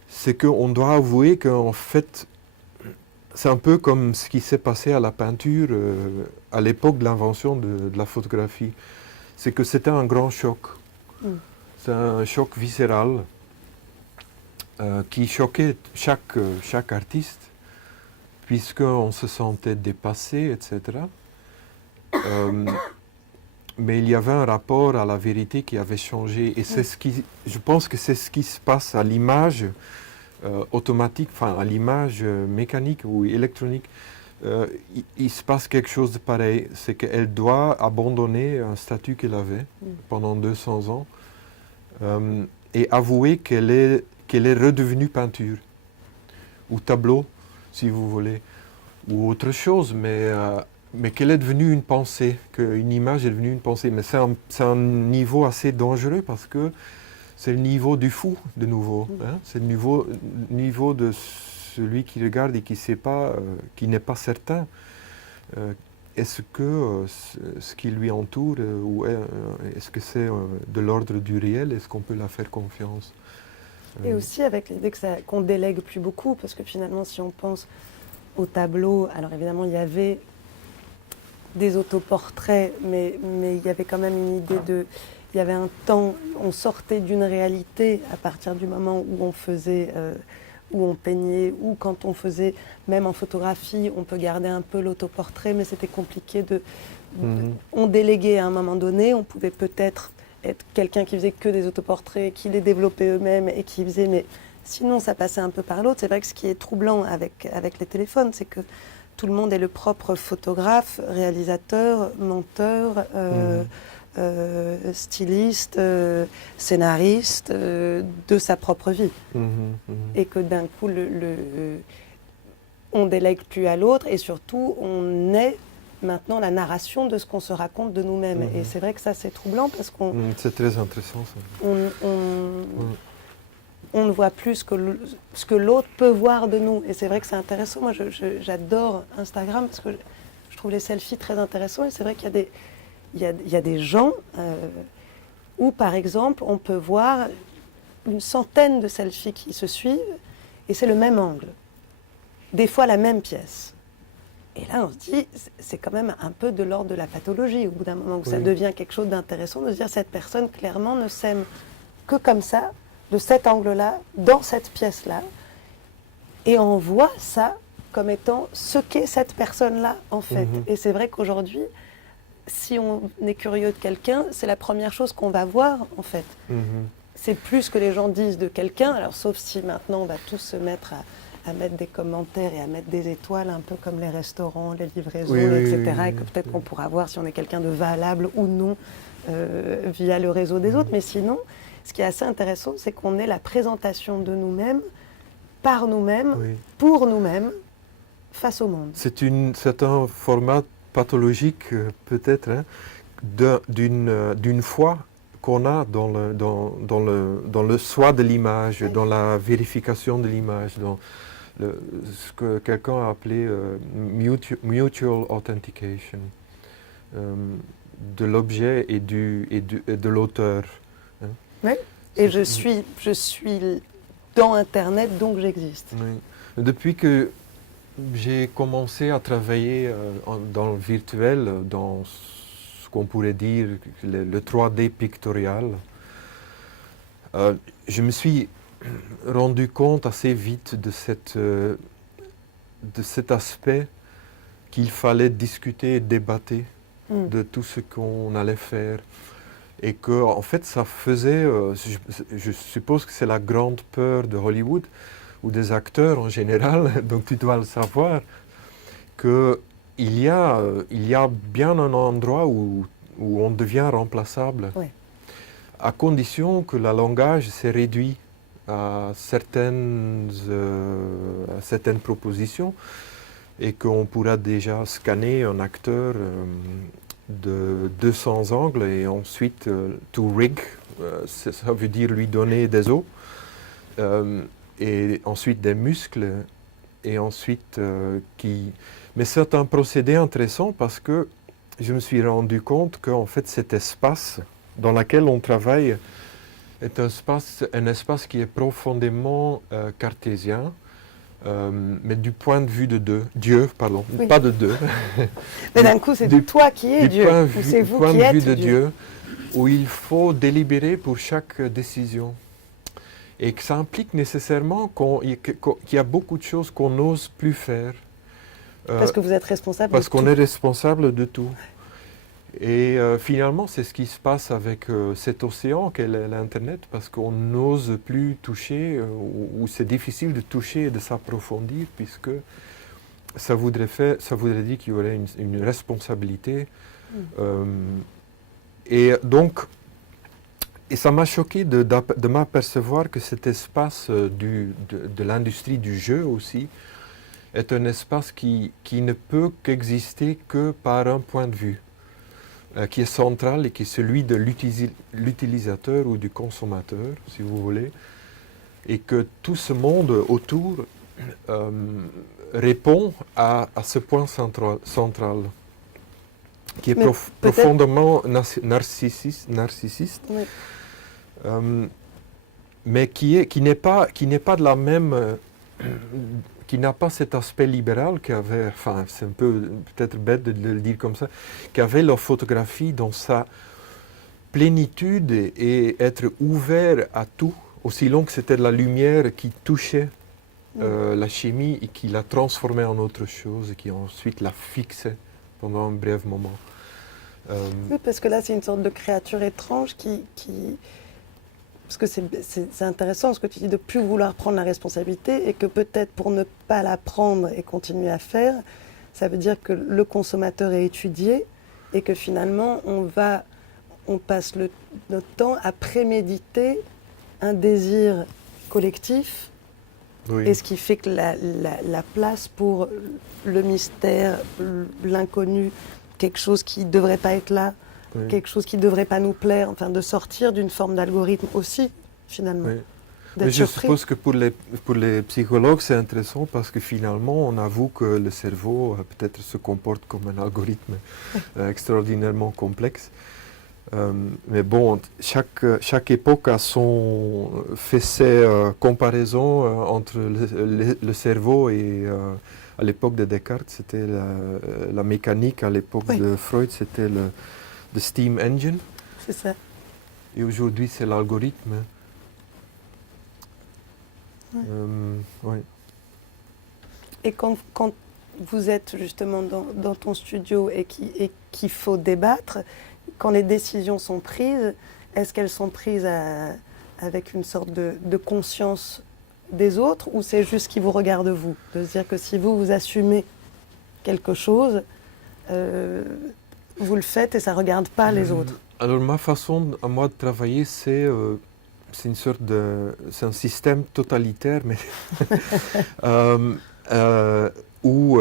c'est qu'on doit avouer qu'en fait, c'est un peu comme ce qui s'est passé à la peinture à l'époque de l'invention de la photographie. C'est que c'était un grand choc. C'est un choc viscéral qui choquait chaque artiste, puisqu'on se sentait dépassé, etc. Mais il y avait un rapport à la vérité qui avait changé. Et je pense que c'est ce qui se passe à l'image automatique, enfin à l'image mécanique ou électronique. Il se passe quelque chose de pareil. C'est qu'elle doit abandonner un statut qu'elle avait pendant 200 ans et avouer qu'elle est redevenue peinture ou tableau, si vous voulez, ou autre chose, mais qu'elle est devenue une pensée, qu'une image est devenue une pensée. Mais c'est un niveau assez dangereux parce que c'est le niveau du fou, de nouveau. Hein? C'est le niveau de celui qui regarde et qui sait pas, qui n'est pas certain. Est-ce que ce qui lui entoure, ou est-ce que c'est de l'ordre du réel? Est-ce qu'on peut la faire confiance? Et aussi avec l'idée qu'on délègue plus beaucoup, parce que finalement, si on pense au tableau, alors évidemment, il y avait des autoportraits, mais il y avait quand même une idée de... Il y avait un temps, on sortait d'une réalité à partir du moment où on faisait, où on peignait, ou quand on faisait, même en photographie, on peut garder un peu l'autoportrait, mais c'était compliqué on déléguait à un moment donné, on pouvait peut-être être quelqu'un qui faisait que des autoportraits, qui les développait eux-mêmes et qui faisait, mais sinon ça passait un peu par l'autre. C'est vrai que ce qui est troublant avec les téléphones, c'est que tout le monde est le propre photographe, réalisateur, monteur, styliste, scénariste de sa propre vie. Et que d'un coup, on délègue plus à l'autre et surtout, on est maintenant la narration de ce qu'on se raconte de nous-mêmes. Et c'est vrai que ça, c'est troublant parce qu'on... c'est très intéressant, ça. On ne voit plus ce que l'autre peut voir de nous. Et c'est vrai que c'est intéressant. Moi, j'adore Instagram parce que je trouve les selfies très intéressants. Et c'est vrai qu'il y a des gens où, par exemple, on peut voir une centaine de selfies qui se suivent et c'est le même angle. Des fois, la même pièce. Et là, on se dit, c'est quand même un peu de l'ordre de la pathologie, au bout d'un moment où ça devient quelque chose d'intéressant, de se dire, cette personne, clairement, ne s'aime que comme ça, de cet angle-là, dans cette pièce-là. Et on voit ça comme étant ce qu'est cette personne-là, en fait. Et c'est vrai qu'aujourd'hui, si on est curieux de quelqu'un, c'est la première chose qu'on va voir, en fait. C'est plus ce que les gens disent de quelqu'un, alors sauf si maintenant on va tous se mettre à mettre des commentaires et à mettre des étoiles, un peu comme les restaurants, les livraisons, etc. Et que peut-être qu'on pourra voir si on est quelqu'un de valable ou non via le réseau des autres. Mais sinon, ce qui est assez intéressant, c'est qu'on est la présentation de nous-mêmes, par nous-mêmes, pour nous-mêmes, face au monde. C'est un format pathologique, peut-être, hein, d'une foi qu'on a dans le soi de l'image, dans la vérification de l'image, dans ce que quelqu'un a appelé mutual authentication, de l'objet et de l'auteur. Hein. Oui, et je suis dans Internet, donc j'existe. Oui. Depuis que j'ai commencé à travailler dans le virtuel, dans ce qu'on pourrait dire le 3D pictorial, je me suis rendu compte assez vite de cet aspect qu'il fallait discuter et débattre de tout ce qu'on allait faire. Et que, en fait, ça faisait, je suppose que c'est la grande peur de Hollywood, ou des acteurs en général, donc tu dois le savoir, que il y a bien un endroit où on devient remplaçable, Oui. à condition que le langage s'est réduit à certaines propositions et qu'on pourra déjà scanner un acteur de 200 angles et ensuite to rig, ça veut dire lui donner des os, et ensuite des muscles, et ensuite Mais c'est un procédé intéressant parce que je me suis rendu compte qu'en fait cet espace dans lequel on travaille est un espace qui est profondément cartésien, mais du point de vue de Dieu, pardon, Oui. pas de deux. Mais d'un coup, c'est toi qui es Dieu, ou c'est vous qui êtes de Dieu. Dieu, où il faut délibérer pour chaque décision. Et que ça implique nécessairement qu'il y a beaucoup de choses qu'on n'ose plus faire. Parce que vous êtes responsable Parce de qu'on tout. est responsable de tout. Et finalement, c'est ce qui se passe avec cet océan qu'est l'Internet, parce qu'on n'ose plus toucher, ou c'est difficile de toucher et de s'approfondir, puisque ça voudrait dire qu'il y aurait une responsabilité. Et donc, ça m'a choqué de m'apercevoir que cet espace de l'industrie du jeu aussi est un espace qui ne peut qu'exister que par un point de vue, qui est central et qui est celui de l'utilisateur ou du consommateur, si vous voulez, et que tout ce monde autour répond à ce point central qui est profondément narcissiste, Oui. mais qui n'est pas de la même... qui n'a pas cet aspect libéral qu'avait, enfin c'est un peu peut-être bête de le dire comme ça, qu'avait la photographie dans sa plénitude et être ouvert à tout, aussi long que c'était de la lumière qui touchait la chimie et qui la transformait en autre chose et qui ensuite la fixait pendant un bref moment. Oui, parce que là, c'est une sorte de créature étrange qui... Parce que c'est intéressant ce que tu dis de plus vouloir prendre la responsabilité et que peut-être pour ne pas la prendre et continuer à faire, ça veut dire que le consommateur est étudié et que finalement on passe notre temps à préméditer un désir collectif. Oui. Et ce qui fait que la place pour le mystère, l'inconnu, quelque chose qui ne devrait pas être là, Oui. quelque chose qui ne devrait pas nous plaire, enfin de sortir d'une forme d'algorithme aussi, finalement. Oui. Mais je suppose que pour les psychologues, c'est intéressant parce que finalement, on avoue que le cerveau peut-être se comporte comme un algorithme extraordinairement complexe. Mais bon, chaque époque fait ses comparaisons entre le cerveau et à l'époque de Descartes, c'était la mécanique, à l'époque de Freud, c'était le steam engine. C'est ça. Et aujourd'hui, c'est l'algorithme. Ouais. Et quand vous êtes justement dans ton studio et qu'il faut débattre, quand les décisions sont prises, est-ce qu'elles sont prises avec une sorte de conscience des autres ou c'est juste qui vous regarde vous? De se dire que si vous assumez quelque chose, vous le faites et ça ne regarde pas les autres. Alors ma façon à moi de travailler, c'est c'est un système totalitaire, mais où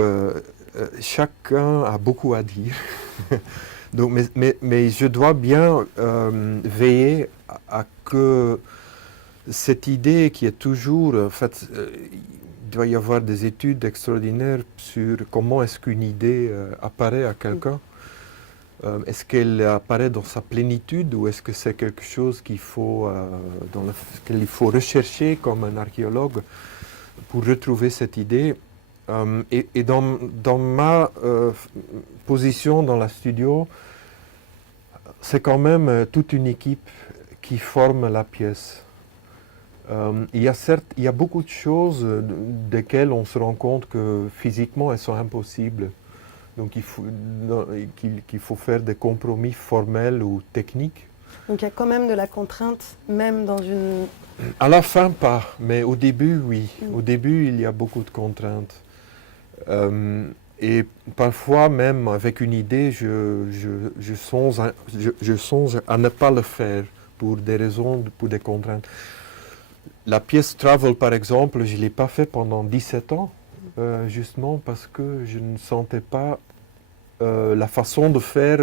chacun a beaucoup à dire. Donc, mais je dois bien veiller à que cette idée qui est toujours, en fait, il doit y avoir des études extraordinaires sur comment est-ce qu'une idée apparaît à quelqu'un. Est-ce qu'elle apparaît dans sa plénitude ou est-ce que c'est quelque chose qu'il faut rechercher comme un archéologue pour retrouver cette idée? Et dans ma position dans la studio, c'est quand même toute une équipe qui forme la pièce. Il y a beaucoup de choses desquelles on se rend compte que physiquement elles sont impossibles. Donc qu'il faut faire des compromis formels ou techniques. Donc il y a quand même de la contrainte, même dans une... À la fin, pas, mais au début, oui. Au début, il y a beaucoup de contraintes. Et parfois, même avec une idée, je songe à ne pas le faire pour des raisons, pour des contraintes. La pièce Travel, par exemple, je ne l'ai pas fait pendant 17 ans, justement parce que je ne sentais pas la façon de faire,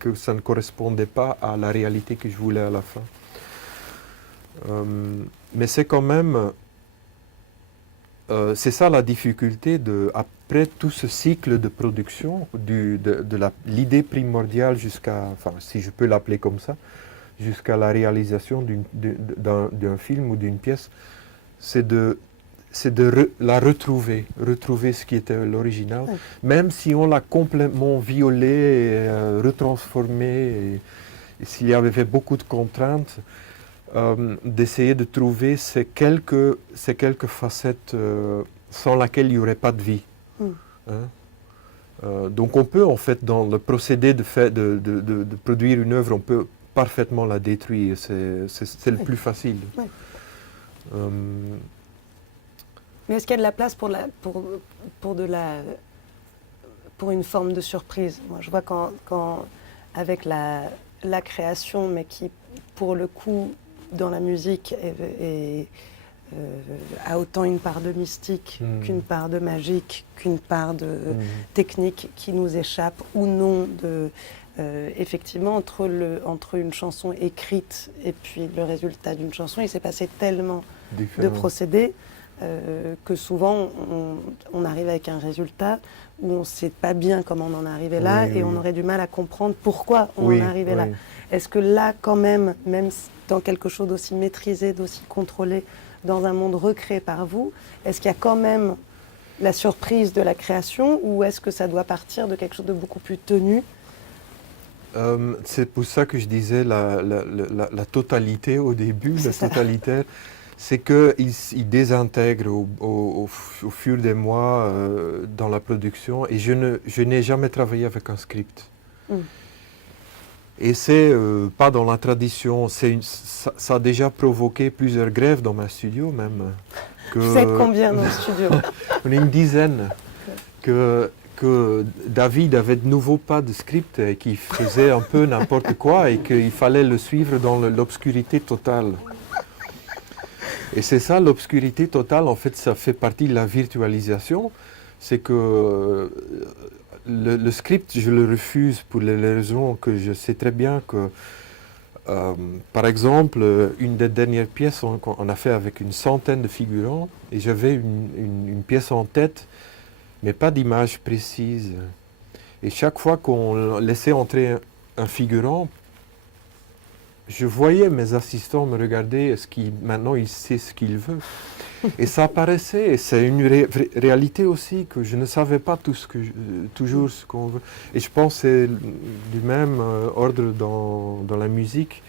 que ça ne correspondait pas à la réalité que je voulais à la fin. Mais c'est quand même... c'est ça la difficulté après tout ce cycle de production, l'idée primordiale jusqu'à, enfin si je peux l'appeler comme ça, jusqu'à la réalisation d'un film ou d'une pièce, c'est de la retrouver ce qui était l'original, même si on l'a complètement violé, retransformé, et s'il y avait beaucoup de contraintes, d'essayer de trouver ces quelques facettes sans lesquelles il n'y aurait pas de vie. Hein? Donc on peut en fait, dans le procédé de produire une œuvre, on peut parfaitement la détruire, c'est le plus facile. Oui. Mais est-ce qu'il y a de la place pour une forme de surprise? Moi je vois quand avec la création, mais qui pour le coup dans la musique a autant une part de mystique qu'une part de magique, qu'une part de technique qui nous échappe ou non. Effectivement, entre une chanson écrite et puis le résultat d'une chanson, il s'est passé tellement de procédés que souvent on arrive avec un résultat où on ne sait pas bien comment on en est arrivé là, et on aurait du mal à comprendre pourquoi on en est arrivé là. Est-ce que là, quand même dans quelque chose d'aussi maîtrisé, d'aussi contrôlé, dans un monde recréé par vous, est-ce qu'il y a quand même la surprise de la création, ou est-ce que ça doit partir de quelque chose de beaucoup plus tenu? C'est pour ça que je disais la totalité au début, la totalitaire. C'est qu'il désintègre au fur des mois dans la production, et je n'ai jamais travaillé avec un script. Et c'est pas dans la tradition, ça a déjà provoqué plusieurs grèves dans ma studio même. Vous êtes combien dans le studio? On est une dizaine. Que David avait de nouveau pas de script et qu'il faisait un peu n'importe quoi et qu'il fallait le suivre dans l'obscurité totale. Et c'est ça, l'obscurité totale, en fait, ça fait partie de la virtualisation. C'est que le script, je le refuse pour les raisons que je sais très bien que, par exemple, une des dernières pièces, on a fait avec une centaine de figurants, et j'avais une pièce en tête, mais pas d'image précise. Et chaque fois qu'on laissait entrer un figurant, je voyais mes assistants me regarder, maintenant il sait ce qu'il veut. Et ça apparaissait, et c'est une réalité aussi, que je ne savais pas toujours ce qu'on veut. Et je pense que c'est du même ordre dans la musique.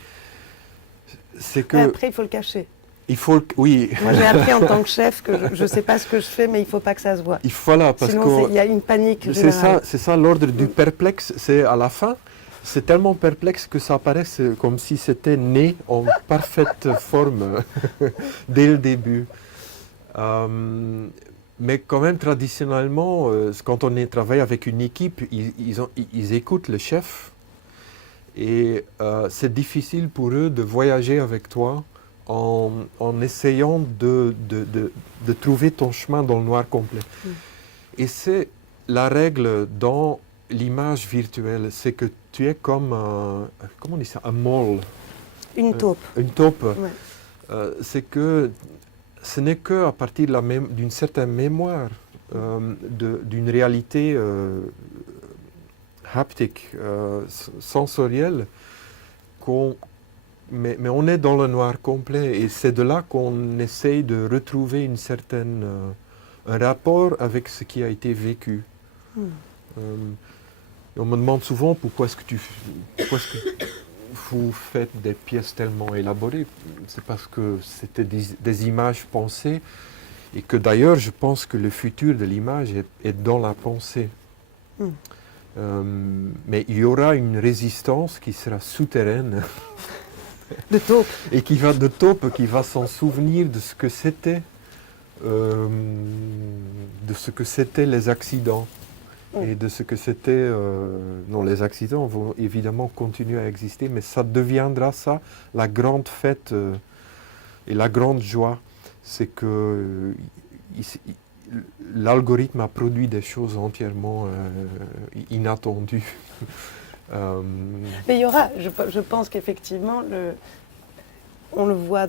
C'est que... Mais après, il faut le cacher. Oui. Moi, j'ai appris en tant que chef que je ne sais pas ce que je fais, mais il ne faut pas que ça se voit. Voilà, parce sinon, il y a une panique générale. C'est ça l'ordre du perplexe, c'est à la fin. C'est tellement perplexe que ça apparaît comme si c'était né en parfaite forme dès le début. Mais quand même, traditionnellement, quand on travaille avec une équipe, ils écoutent le chef, et c'est difficile pour eux de voyager avec toi en essayant de trouver ton chemin dans le noir complet. Et c'est la règle dans l'image virtuelle, c'est que tu es comme comment on dit ça, un mole. Une taupe. Une taupe. Ouais. C'est que ce n'est qu'à partir d'une certaine mémoire, d'une réalité haptique, sensorielle, mais on est dans le noir complet, et c'est de là qu'on essaye de retrouver un rapport avec ce qui a été vécu. On me demande souvent pourquoi est-ce que vous faites des pièces tellement élaborées. C'est parce que c'était des images pensées, et que d'ailleurs je pense que le futur de l'image est dans la pensée. Mais il y aura une résistance qui sera souterraine. De taupe. Et qui va s'en souvenir de ce que c'était les accidents. et de ce que c'était. Non, les accidents vont évidemment continuer à exister, mais ça deviendra ça, la grande fête et la grande joie, c'est que l'algorithme a produit des choses entièrement inattendues. Mais il y aura, je pense qu'effectivement, on le voit,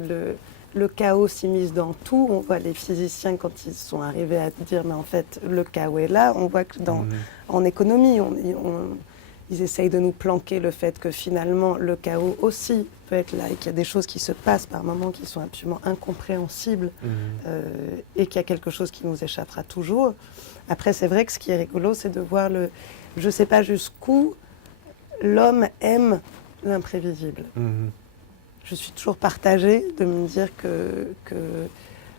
le chaos s'immisce dans tout. On voit les physiciens quand ils sont arrivés à dire, mais en fait, le chaos est là. On voit que en économie, ils essayent de nous planquer le fait que finalement, le chaos aussi peut être là et qu'il y a des choses qui se passent par moments qui sont absolument incompréhensibles et qu'il y a quelque chose qui nous échappera toujours. Après, c'est vrai que ce qui est rigolo, c'est de voir je ne sais pas jusqu'où l'homme aime l'imprévisible. Je suis toujours partagée de me dire que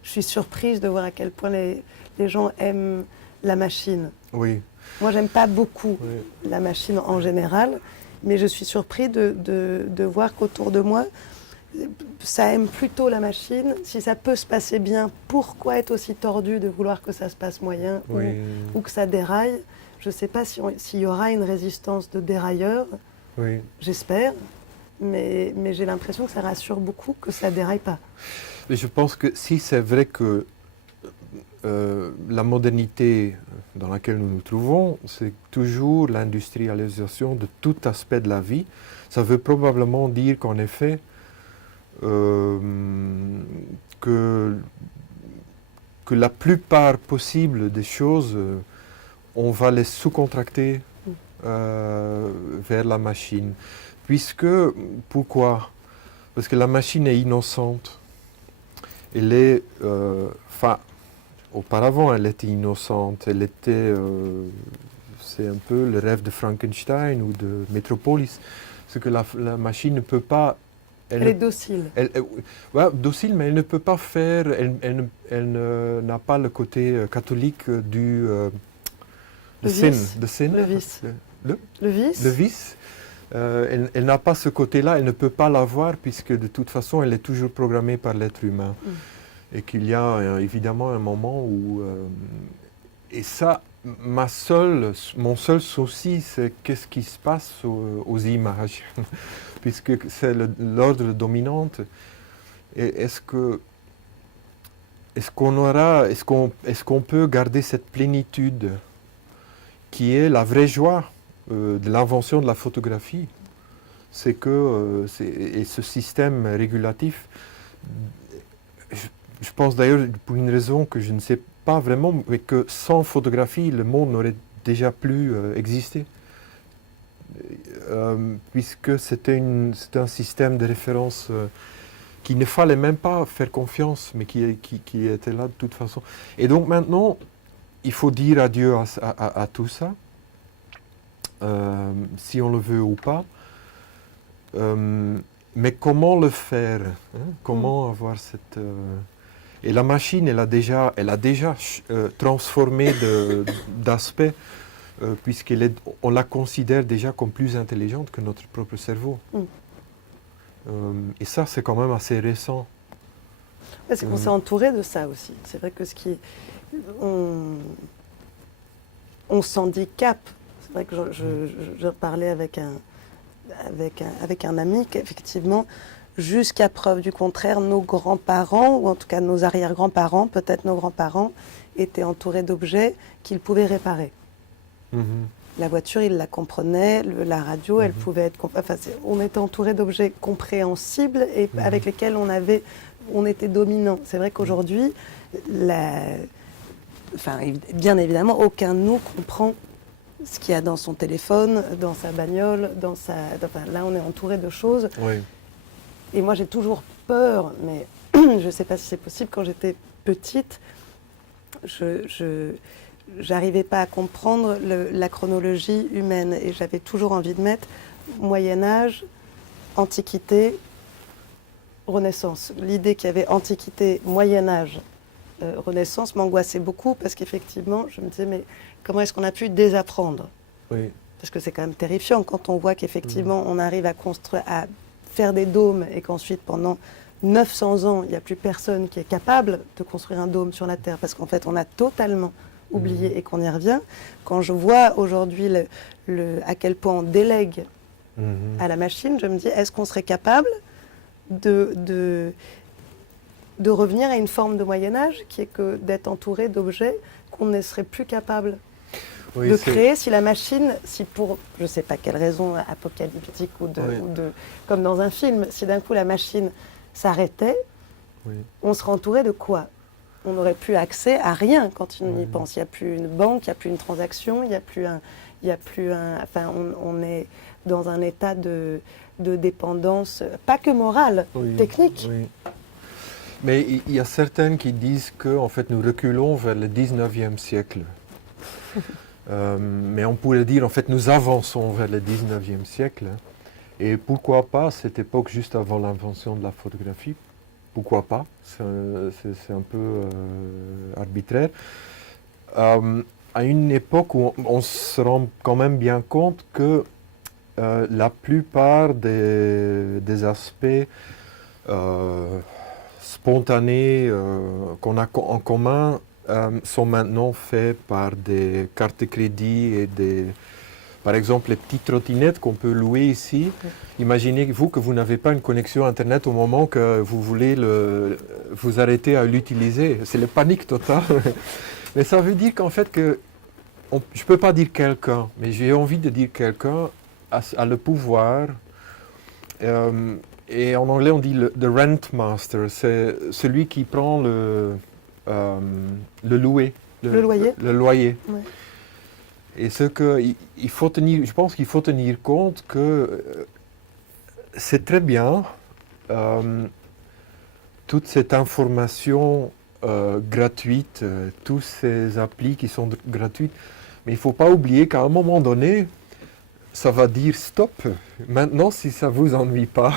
je suis surprise de voir à quel point les gens aiment la machine. Oui. Moi, j'aime pas beaucoup la machine en général, mais je suis surprise de voir qu'autour de moi, ça aime plutôt la machine. Si ça peut se passer bien, pourquoi être aussi tordu de vouloir que ça se passe moyen ou que ça déraille? Je ne sais pas s'il y aura une résistance de dérailleurs, j'espère. Mais j'ai l'impression que ça rassure beaucoup, que ça ne déraille pas. Mais je pense que si c'est vrai que la modernité dans laquelle nous nous trouvons, c'est toujours l'industrialisation de tout aspect de la vie, ça veut probablement dire qu'en effet, que la plupart possible des choses, on va les sous-contracter vers la machine. Pourquoi? Parce que la machine est innocente. Elle est, auparavant elle était innocente, c'est un peu le rêve de Frankenstein ou de Metropolis, ce que la machine ne peut pas. Elle est docile. Docile, mais elle ne peut pas faire, elle n'a pas le côté catholique de vice. Le vice. Le vice. Elle n'a pas ce côté-là, elle ne peut pas l'avoir puisque de toute façon elle est toujours programmée par l'être humain. Et qu'il y a évidemment un moment où... et ça, mon seul souci, c'est qu'est-ce qui se passe aux images, puisque c'est l'ordre dominant. Et est-ce qu'on peut garder cette plénitude qui est la vraie joie de l'invention de la photographie, c'est que et ce système régulatif, je pense d'ailleurs pour une raison que je ne sais pas vraiment, mais que sans photographie, le monde n'aurait déjà plus existé, puisque c'était un système de référence qu'il ne fallait même pas faire confiance, mais qui était là de toute façon. Et donc maintenant, il faut dire adieu à tout ça. Si on le veut ou pas. Mais comment le faire, comment avoir cette... Et la machine, elle a déjà transformé d'aspect, puisqu'on la considère déjà comme plus intelligente que notre propre cerveau. Et ça, c'est quand même assez récent. C'est qu'on s'est entouré de ça aussi. C'est vrai que on s'handicape. C'est vrai que je parlais avec un ami qu'effectivement, jusqu'à preuve du contraire, nos grands-parents, ou en tout cas nos arrière-grands-parents, peut-être nos grands-parents, étaient entourés d'objets qu'ils pouvaient réparer. La voiture, ils la comprenaient, la radio, elle pouvait être... on était entouré d'objets compréhensibles et avec lesquels on était dominant. C'est vrai qu'aujourd'hui, bien évidemment, aucun de nous comprend ce qu'il y a dans son téléphone, dans sa bagnole, là, on est entouré de choses. Oui. Et moi, j'ai toujours peur, mais je ne sais pas si c'est possible. Quand j'étais petite, je n'arrivais pas à comprendre la chronologie humaine. Et j'avais toujours envie de mettre Moyen-Âge, Antiquité, Renaissance. L'idée qu'il y avait Antiquité, Moyen-Âge, Renaissance m'angoissait beaucoup parce qu'effectivement, je me disais, mais comment est-ce qu'on a pu désapprendre? Oui. Parce que c'est quand même terrifiant quand on voit qu'effectivement, on arrive à faire des dômes et qu'ensuite, pendant 900 ans, il n'y a plus personne qui est capable de construire un dôme sur la Terre parce qu'en fait, on a totalement oublié et qu'on y revient, quand je vois aujourd'hui à quel point on délègue à la machine, je me dis, est-ce qu'on serait capable de revenir à une forme de Moyen-Âge qui est que d'être entouré d'objets qu'on ne serait plus capable de créer si la machine, si pour je ne sais pas quelle raison apocalyptique ou comme dans un film, si d'un coup la machine s'arrêtait, on serait entouré de quoi? On n'aurait plus accès à rien quand on y pense. Il n'y a plus une banque, il n'y a plus une transaction, il n'y a plus un, enfin, on est dans un état de dépendance, pas que morale, technique. Oui. Mais il y a certains qui disent que en fait, nous reculons vers le 19e siècle. Mais on pourrait dire en fait nous avançons vers le 19e siècle. Et pourquoi pas cette époque juste avant l'invention de la photographie? Pourquoi pas? C'est un peu arbitraire. À une époque où on se rend quand même bien compte que la plupart des aspects spontanés qu'on a en commun sont maintenant faits par des cartes de crédit et par exemple, les petites trottinettes qu'on peut louer ici. Imaginez-vous que vous n'avez pas une connexion Internet au moment que vous voulez vous arrêter à l'utiliser. C'est la panique totale. Mais ça veut dire qu'en fait, je ne peux pas dire quelqu'un, mais j'ai envie de dire quelqu'un a le pouvoir. Et en anglais, on dit the rent master. C'est celui qui prend le loyer. Le loyer. Le loyer. Ouais. Et il faut tenir, je pense qu'il faut tenir compte que c'est très bien toute cette information gratuite, tous ces applis qui sont gratuites, mais il ne faut pas oublier qu'à un moment donné, ça va dire stop. Maintenant, si ça ne vous ennuie pas,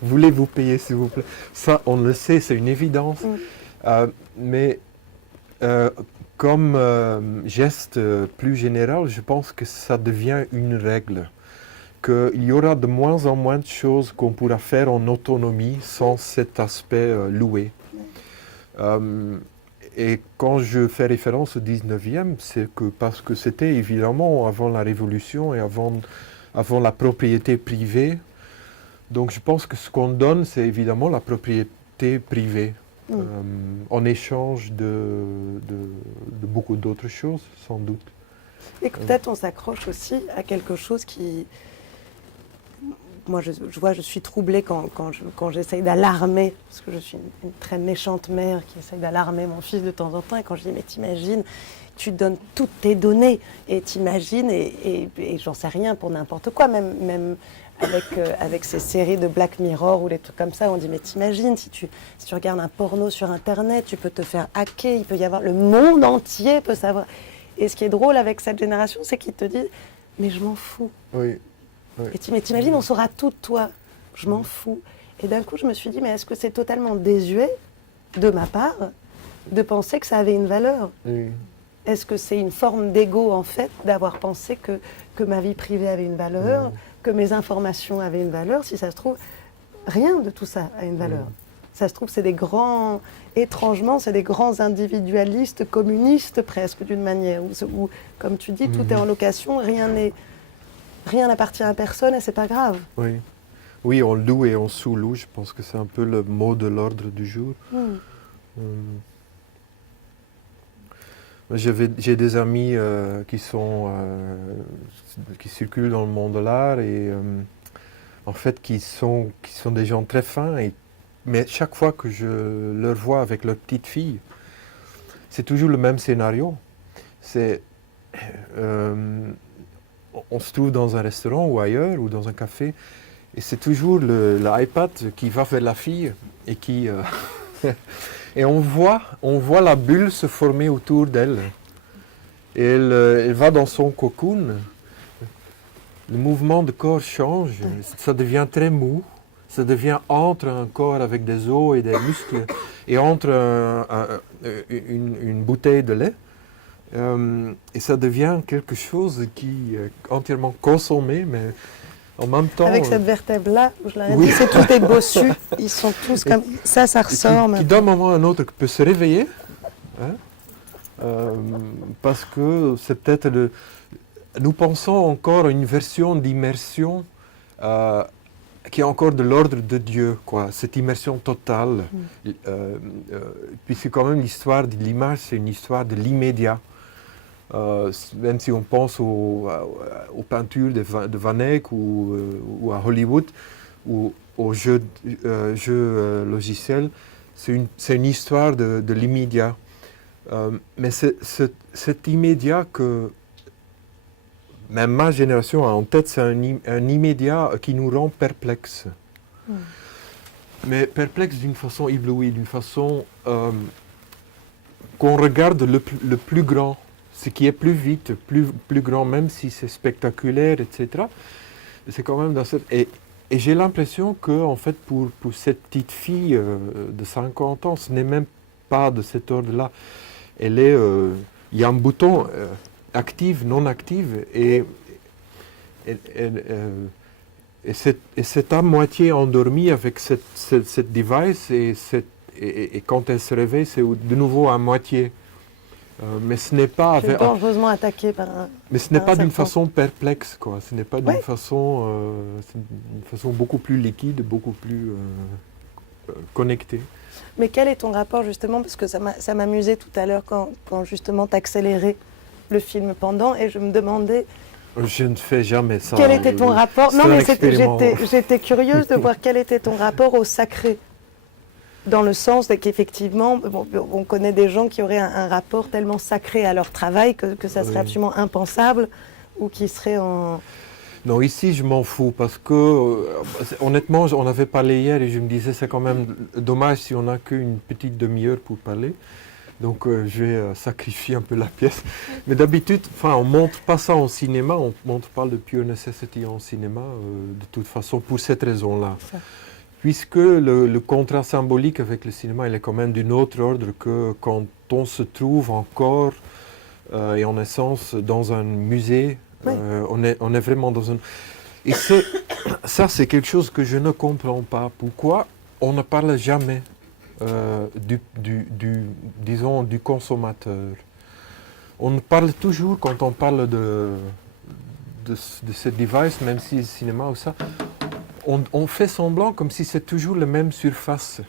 voulez-vous payer s'il vous plaît? Ça, on le sait, c'est une évidence. Mais comme geste plus général, je pense que ça devient une règle. Qu'il y aura de moins en moins de choses qu'on pourra faire en autonomie sans cet aspect loué. Et quand je fais référence au 19e, c'est parce que c'était évidemment avant la Révolution et avant la propriété privée. Donc je pense que ce qu'on donne, c'est évidemment la propriété privée. En échange de beaucoup d'autres choses, sans doute. Et que peut-être on s'accroche aussi à quelque chose qui... Moi, je suis troublée quand j'essaye d'alarmer, parce que je suis une très méchante mère qui essaye d'alarmer mon fils de temps en temps, et quand je dis, mais t'imagines, tu donnes toutes tes données, et t'imagines, et j'en sais rien pour n'importe quoi, même avec ces séries de Black Mirror ou des trucs comme ça, on dit, mais t'imagines, si tu regardes un porno sur Internet, tu peux te faire hacker, il peut y avoir, le monde entier peut savoir. Et ce qui est drôle avec cette génération, c'est qu'ils te disent, mais je m'en fous. Oui. Et mais t'imagines, on saura tout de toi. Je m'en fous. Et d'un coup, je me suis dit, mais est-ce que c'est totalement désuet, de ma part, de penser que ça avait une valeur? Est-ce que c'est une forme d'ego, en fait, d'avoir pensé que ma vie privée avait une valeur, que mes informations avaient une valeur? Si ça se trouve, rien de tout ça a une valeur. Ça se trouve, c'est des grands... Étrangement, c'est des grands individualistes, communistes, presque, d'une manière, où comme tu dis, tout est en location, rien n'appartient à personne et c'est pas grave. Oui, on loue et on sous-loue, je pense que c'est un peu le mot de l'ordre du jour. J'ai des amis qui circulent dans le monde de l'art et en fait qui sont des gens très fins. Mais chaque fois que je leur vois avec leur petite fille, c'est toujours le même scénario. On se trouve dans un restaurant ou ailleurs, ou dans un café, et c'est toujours l'iPad qui va vers la fille et qui... et on voit la bulle se former autour d'elle. Et elle va dans son cocoon. Le mouvement de corps change, ça devient très mou. Ça devient entre un corps avec des os et des muscles, et entre une bouteille de lait. Et ça devient quelque chose qui est entièrement consommé, mais en même temps... Avec cette vertèbre-là, je l'avais dit, c'est tous des bossus. Ils sont tous comme... Ça ressort. Qui d'un moment à un autre peut se réveiller, hein, parce que c'est peut-être nous pensons encore à une version d'immersion qui est encore de l'ordre de Dieu, quoi, cette immersion totale. Puisque quand même l'histoire de l'image, c'est une histoire de l'immédiat. Même si on pense aux peintures de Van Eyck ou à Hollywood ou aux jeux logiciels, c'est une histoire de l'immédiat. Mais c'est cet immédiat que même ma génération a en tête, c'est un immédiat qui nous rend perplexes. Mais perplexes d'une façon éblouie, d'une façon qu'on regarde le plus grand, ce qui est plus vite, plus grand, même si c'est spectaculaire, etc. C'est quand même dans cette... Et j'ai l'impression que, en fait, pour cette petite fille de 50 ans, ce n'est même pas de cet ordre-là. Elle est... il y a un bouton active, non active, et c'est à moitié endormie avec cette device, et quand elle se réveille, c'est de nouveau à moitié. Mais ce n'est pas... Je suis dangereusement attaquée par un... Mais ce n'est pas d'une façon perplexe, quoi. Ce n'est pas d'une façon... c'est une façon beaucoup plus liquide, beaucoup plus connectée. Mais quel est ton rapport, justement, parce que ça m'amusait tout à l'heure quand justement tu accélérais le film pendant, et je me demandais... Je ne fais jamais ça. Quel était ton rapport? Non, mais j'étais curieuse de voir quel était ton rapport au sacré. Dans le sens qu'effectivement, on connaît des gens qui auraient un rapport tellement sacré à leur travail que ça serait absolument impensable, ou qui seraient en... Non, ici, je m'en fous, parce que, honnêtement, on avait parlé hier et je me disais, c'est quand même dommage si on n'a qu'une petite demi-heure pour parler. Donc, je vais sacrifier un peu la pièce. Mais d'habitude, on ne montre pas ça en cinéma, on ne montre pas le Pure Necessity en cinéma, de toute façon, pour cette raison-là. Puisque le contrat symbolique avec le cinéma, il est quand même d'un autre ordre que quand on se trouve encore, et en essence, dans un musée. On est vraiment dans un... Et ça, c'est quelque chose que je ne comprends pas. Pourquoi on ne parle jamais disons, du consommateur? On parle toujours, quand on parle de ce device, même si le cinéma ou ça, on fait semblant comme si c'est toujours la même surface.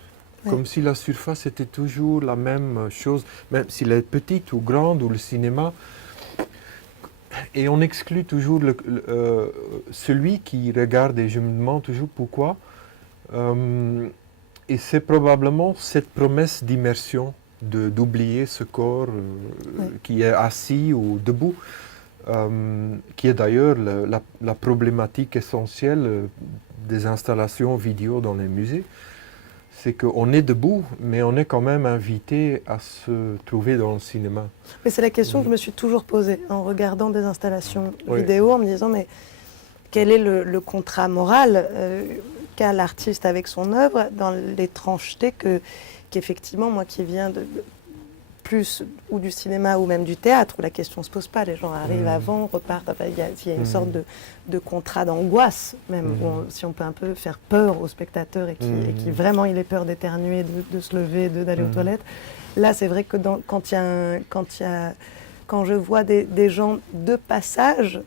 Comme si la surface était toujours la même chose, même s'il est petite ou grande, ou le cinéma. Et on exclut toujours celui qui regarde, et je me demande toujours pourquoi. Et c'est probablement cette promesse d'immersion, d'oublier ce corps qui est assis ou debout, qui est d'ailleurs la problématique essentielle des installations vidéo dans les musées. C'est qu'on est debout, mais on est quand même invité à se trouver dans le cinéma. Mais c'est la question que je me suis toujours posée en regardant des installations vidéo, en me disant, mais quel est le contrat moral qu'a l'artiste avec son œuvre dans l'étrangeté qu'effectivement, moi qui viens de plus ou du cinéma ou même du théâtre, où la question ne se pose pas, les gens arrivent avant, repartent, il y a une sorte de contrat d'angoisse, même, si on peut un peu faire peur au spectateur et qui vraiment il ait peur d'éternuer, de se lever, d'aller aux toilettes. Là, c'est vrai que quand je vois des gens de passage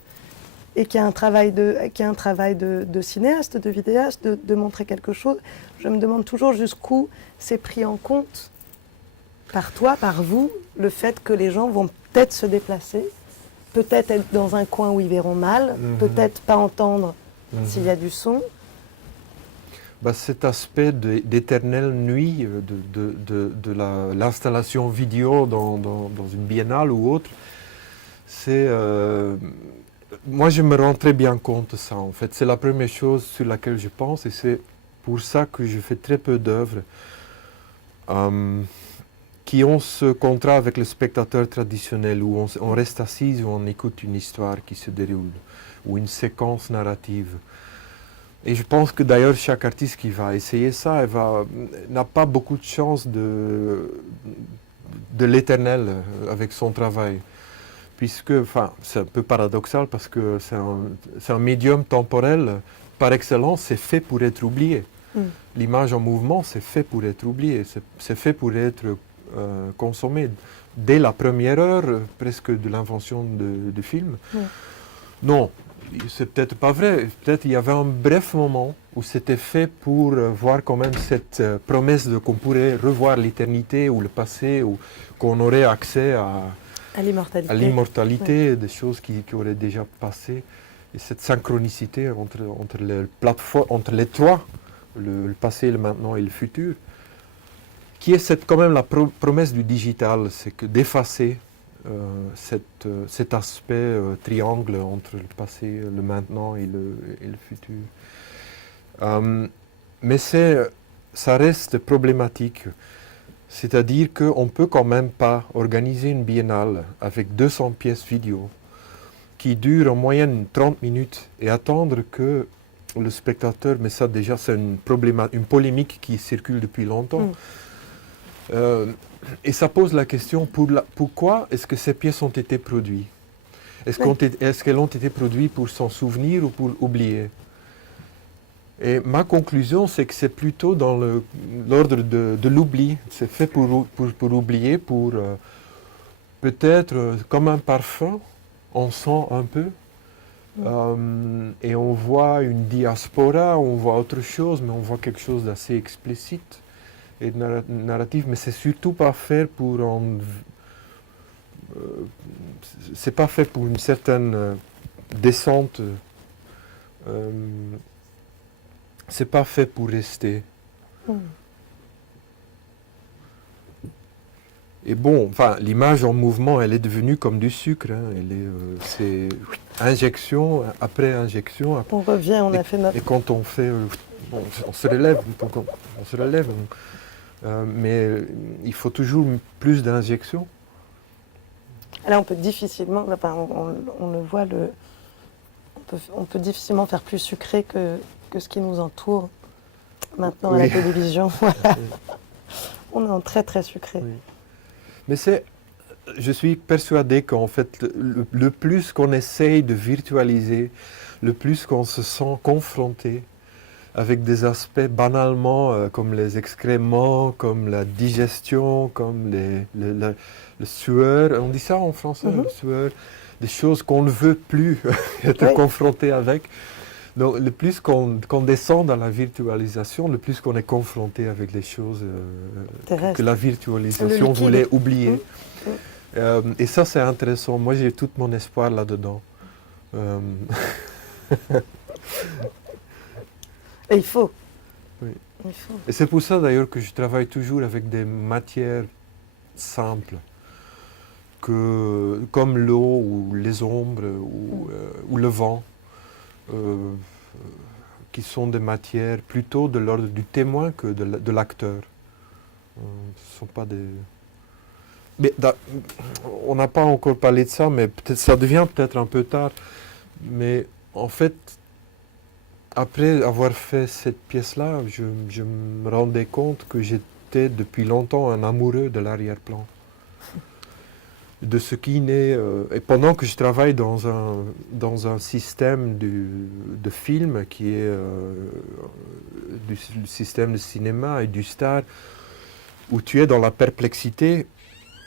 et qu'il y a un travail de cinéaste, de vidéaste, de montrer quelque chose, je me demande toujours jusqu'où c'est pris en compte par toi, par vous, le fait que les gens vont peut-être se déplacer, peut-être être dans un coin où ils verront mal, peut-être pas entendre s'il y a du son. Cet aspect d'éternelle nuit de l'installation vidéo dans une biennale ou autre, c'est... moi, je me rends très bien compte de ça, en fait. C'est la première chose sur laquelle je pense, et c'est pour ça que je fais très peu d'œuvres qui ont ce contrat avec le spectateur traditionnel, où on reste assis, où on écoute une histoire qui se déroule, ou une séquence narrative. Et je pense que d'ailleurs chaque artiste qui va essayer ça, n'a pas beaucoup de chance de l'éternel avec son travail. Puisque, c'est un peu paradoxal parce que c'est un médium temporel, par excellence, c'est fait pour être oublié. L'image en mouvement, c'est fait pour être oublié, c'est fait pour être consommé dès la première heure, presque de l'invention du film. Non, c'est peut-être pas vrai. Peut-être il y avait un bref moment où c'était fait pour voir quand même cette promesse qu'on pourrait revoir l'éternité ou le passé, ou qu'on aurait accès à l'immortalité, des choses qui auraient déjà passé. Et cette synchronicité entre les trois, le passé, le maintenant et le futur, qui est quand même la promesse du digital, c'est que d'effacer cet aspect triangle entre le passé, le maintenant et le futur. Mais ça reste problématique. C'est-à-dire qu'on ne peut quand même pas organiser une biennale avec 200 pièces vidéo qui durent en moyenne 30 minutes et attendre que le spectateur, mais ça déjà c'est une polémique qui circule depuis longtemps. Et ça pose la question, pourquoi est-ce que ces pièces ont été produites? Est-ce qu'elles ont été produites pour s'en souvenir ou pour oublier? Et ma conclusion, c'est que c'est plutôt dans l'ordre de l'oubli. C'est fait pour oublier, pour peut-être comme un parfum, on sent un peu. Et on voit une diaspora, on voit autre chose, mais on voit quelque chose d'assez explicite et narratif, mais c'est surtout pas fait pour c'est pas fait pour une certaine descente. C'est pas fait pour rester. Et bon, enfin, l'image en mouvement, elle est devenue comme du sucre. Hein. C'est injection après injection. On revient, on a fait notre... Et quand on fait... on se relève, on se relève. Mais il faut toujours plus d'injections. Là, on peut difficilement... Enfin, on le voit, on peut difficilement faire plus sucré que ce qui nous entoure maintenant à la télévision. Voilà. On est en très très sucré. Oui. Mais je suis persuadé qu'en fait, le plus qu'on essaye de virtualiser, le plus qu'on se sent confronté avec des aspects banalement comme les excréments, comme la digestion, comme le sueur, on dit ça en français, le sueur, des choses qu'on ne veut plus être confronté avec. Donc, le plus qu'on descend dans la virtualisation, le plus qu'on est confronté avec les choses que la virtualisation voulait oublier. Et ça, c'est intéressant. Moi, j'ai tout mon espoir là-dedans. Et il faut. Oui. Il faut. Et c'est pour ça, d'ailleurs, que je travaille toujours avec des matières simples, comme l'eau ou les ombres ou le vent. Qui sont des matières plutôt de l'ordre du témoin que de l'acteur. Ce ne sont pas des... Mais on n'a pas encore parlé de ça, mais ça devient peut-être un peu tard. Mais en fait, après avoir fait cette pièce-là, je me rendais compte que j'étais depuis longtemps un amoureux de l'arrière-plan. De ce qui naît, et pendant que je travaille dans un système de film qui est du système de cinéma et du star, où tu es dans la perplexité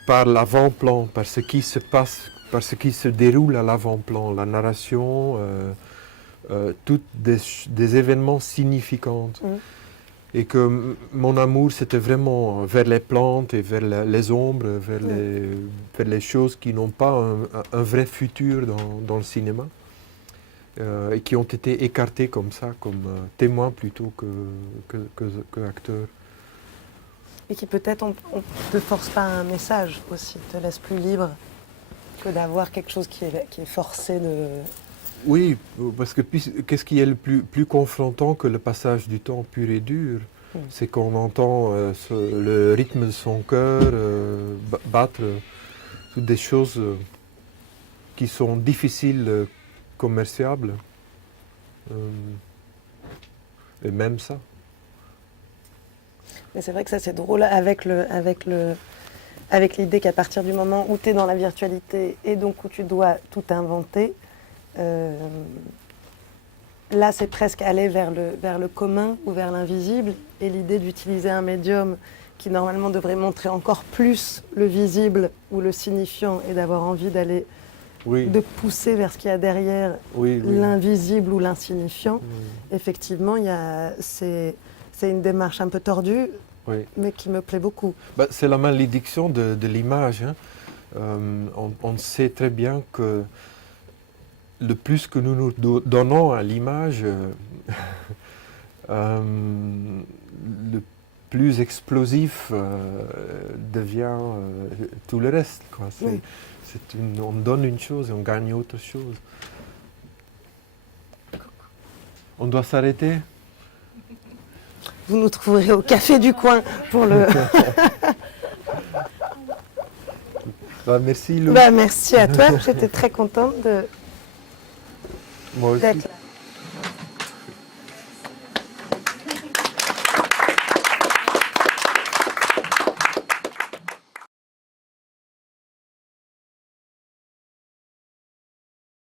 par l'avant-plan, par ce qui se passe, par ce qui se déroule à l'avant-plan, la narration, toutes des événements significants. Et que mon amour, c'était vraiment vers les plantes et vers les ombres, vers les choses qui n'ont pas un vrai futur dans le cinéma, et qui ont été écartées comme ça, comme témoins plutôt que acteurs. Et qui peut-être ne te force pas un message aussi, te laisse plus libre que d'avoir quelque chose qui est forcé de... Oui, parce que qu'est-ce qui est le plus confrontant que le passage du temps pur et dur? C'est qu'on entend le rythme de son cœur battre, toutes des choses qui sont difficiles, commerciables. Et même ça. Mais c'est vrai que ça c'est drôle avec l'idée qu'à partir du moment où tu es dans la virtualité et donc où tu dois tout inventer, là c'est presque aller vers le commun ou vers l'invisible, et l'idée d'utiliser un médium qui normalement devrait montrer encore plus le visible ou le signifiant et d'avoir envie d'aller, Oui, de pousser vers ce qu'il y a derrière oui, oui. l'invisible ou l'insignifiant. Oui, Effectivement, c'est une démarche un peu tordue, oui. mais qui me plaît beaucoup. Bah, c'est la malédiction de l'image, hein. On sait très bien que le plus que nous nous donnons à l'image, le plus explosif devient tout le reste, quoi. Oui. On donne une chose et on gagne autre chose. On doit s'arrêter. Vous nous trouverez au café du coin pour le... Bah, merci Lou. Bah, merci à toi, j'étais très contente Moi aussi. d'être là.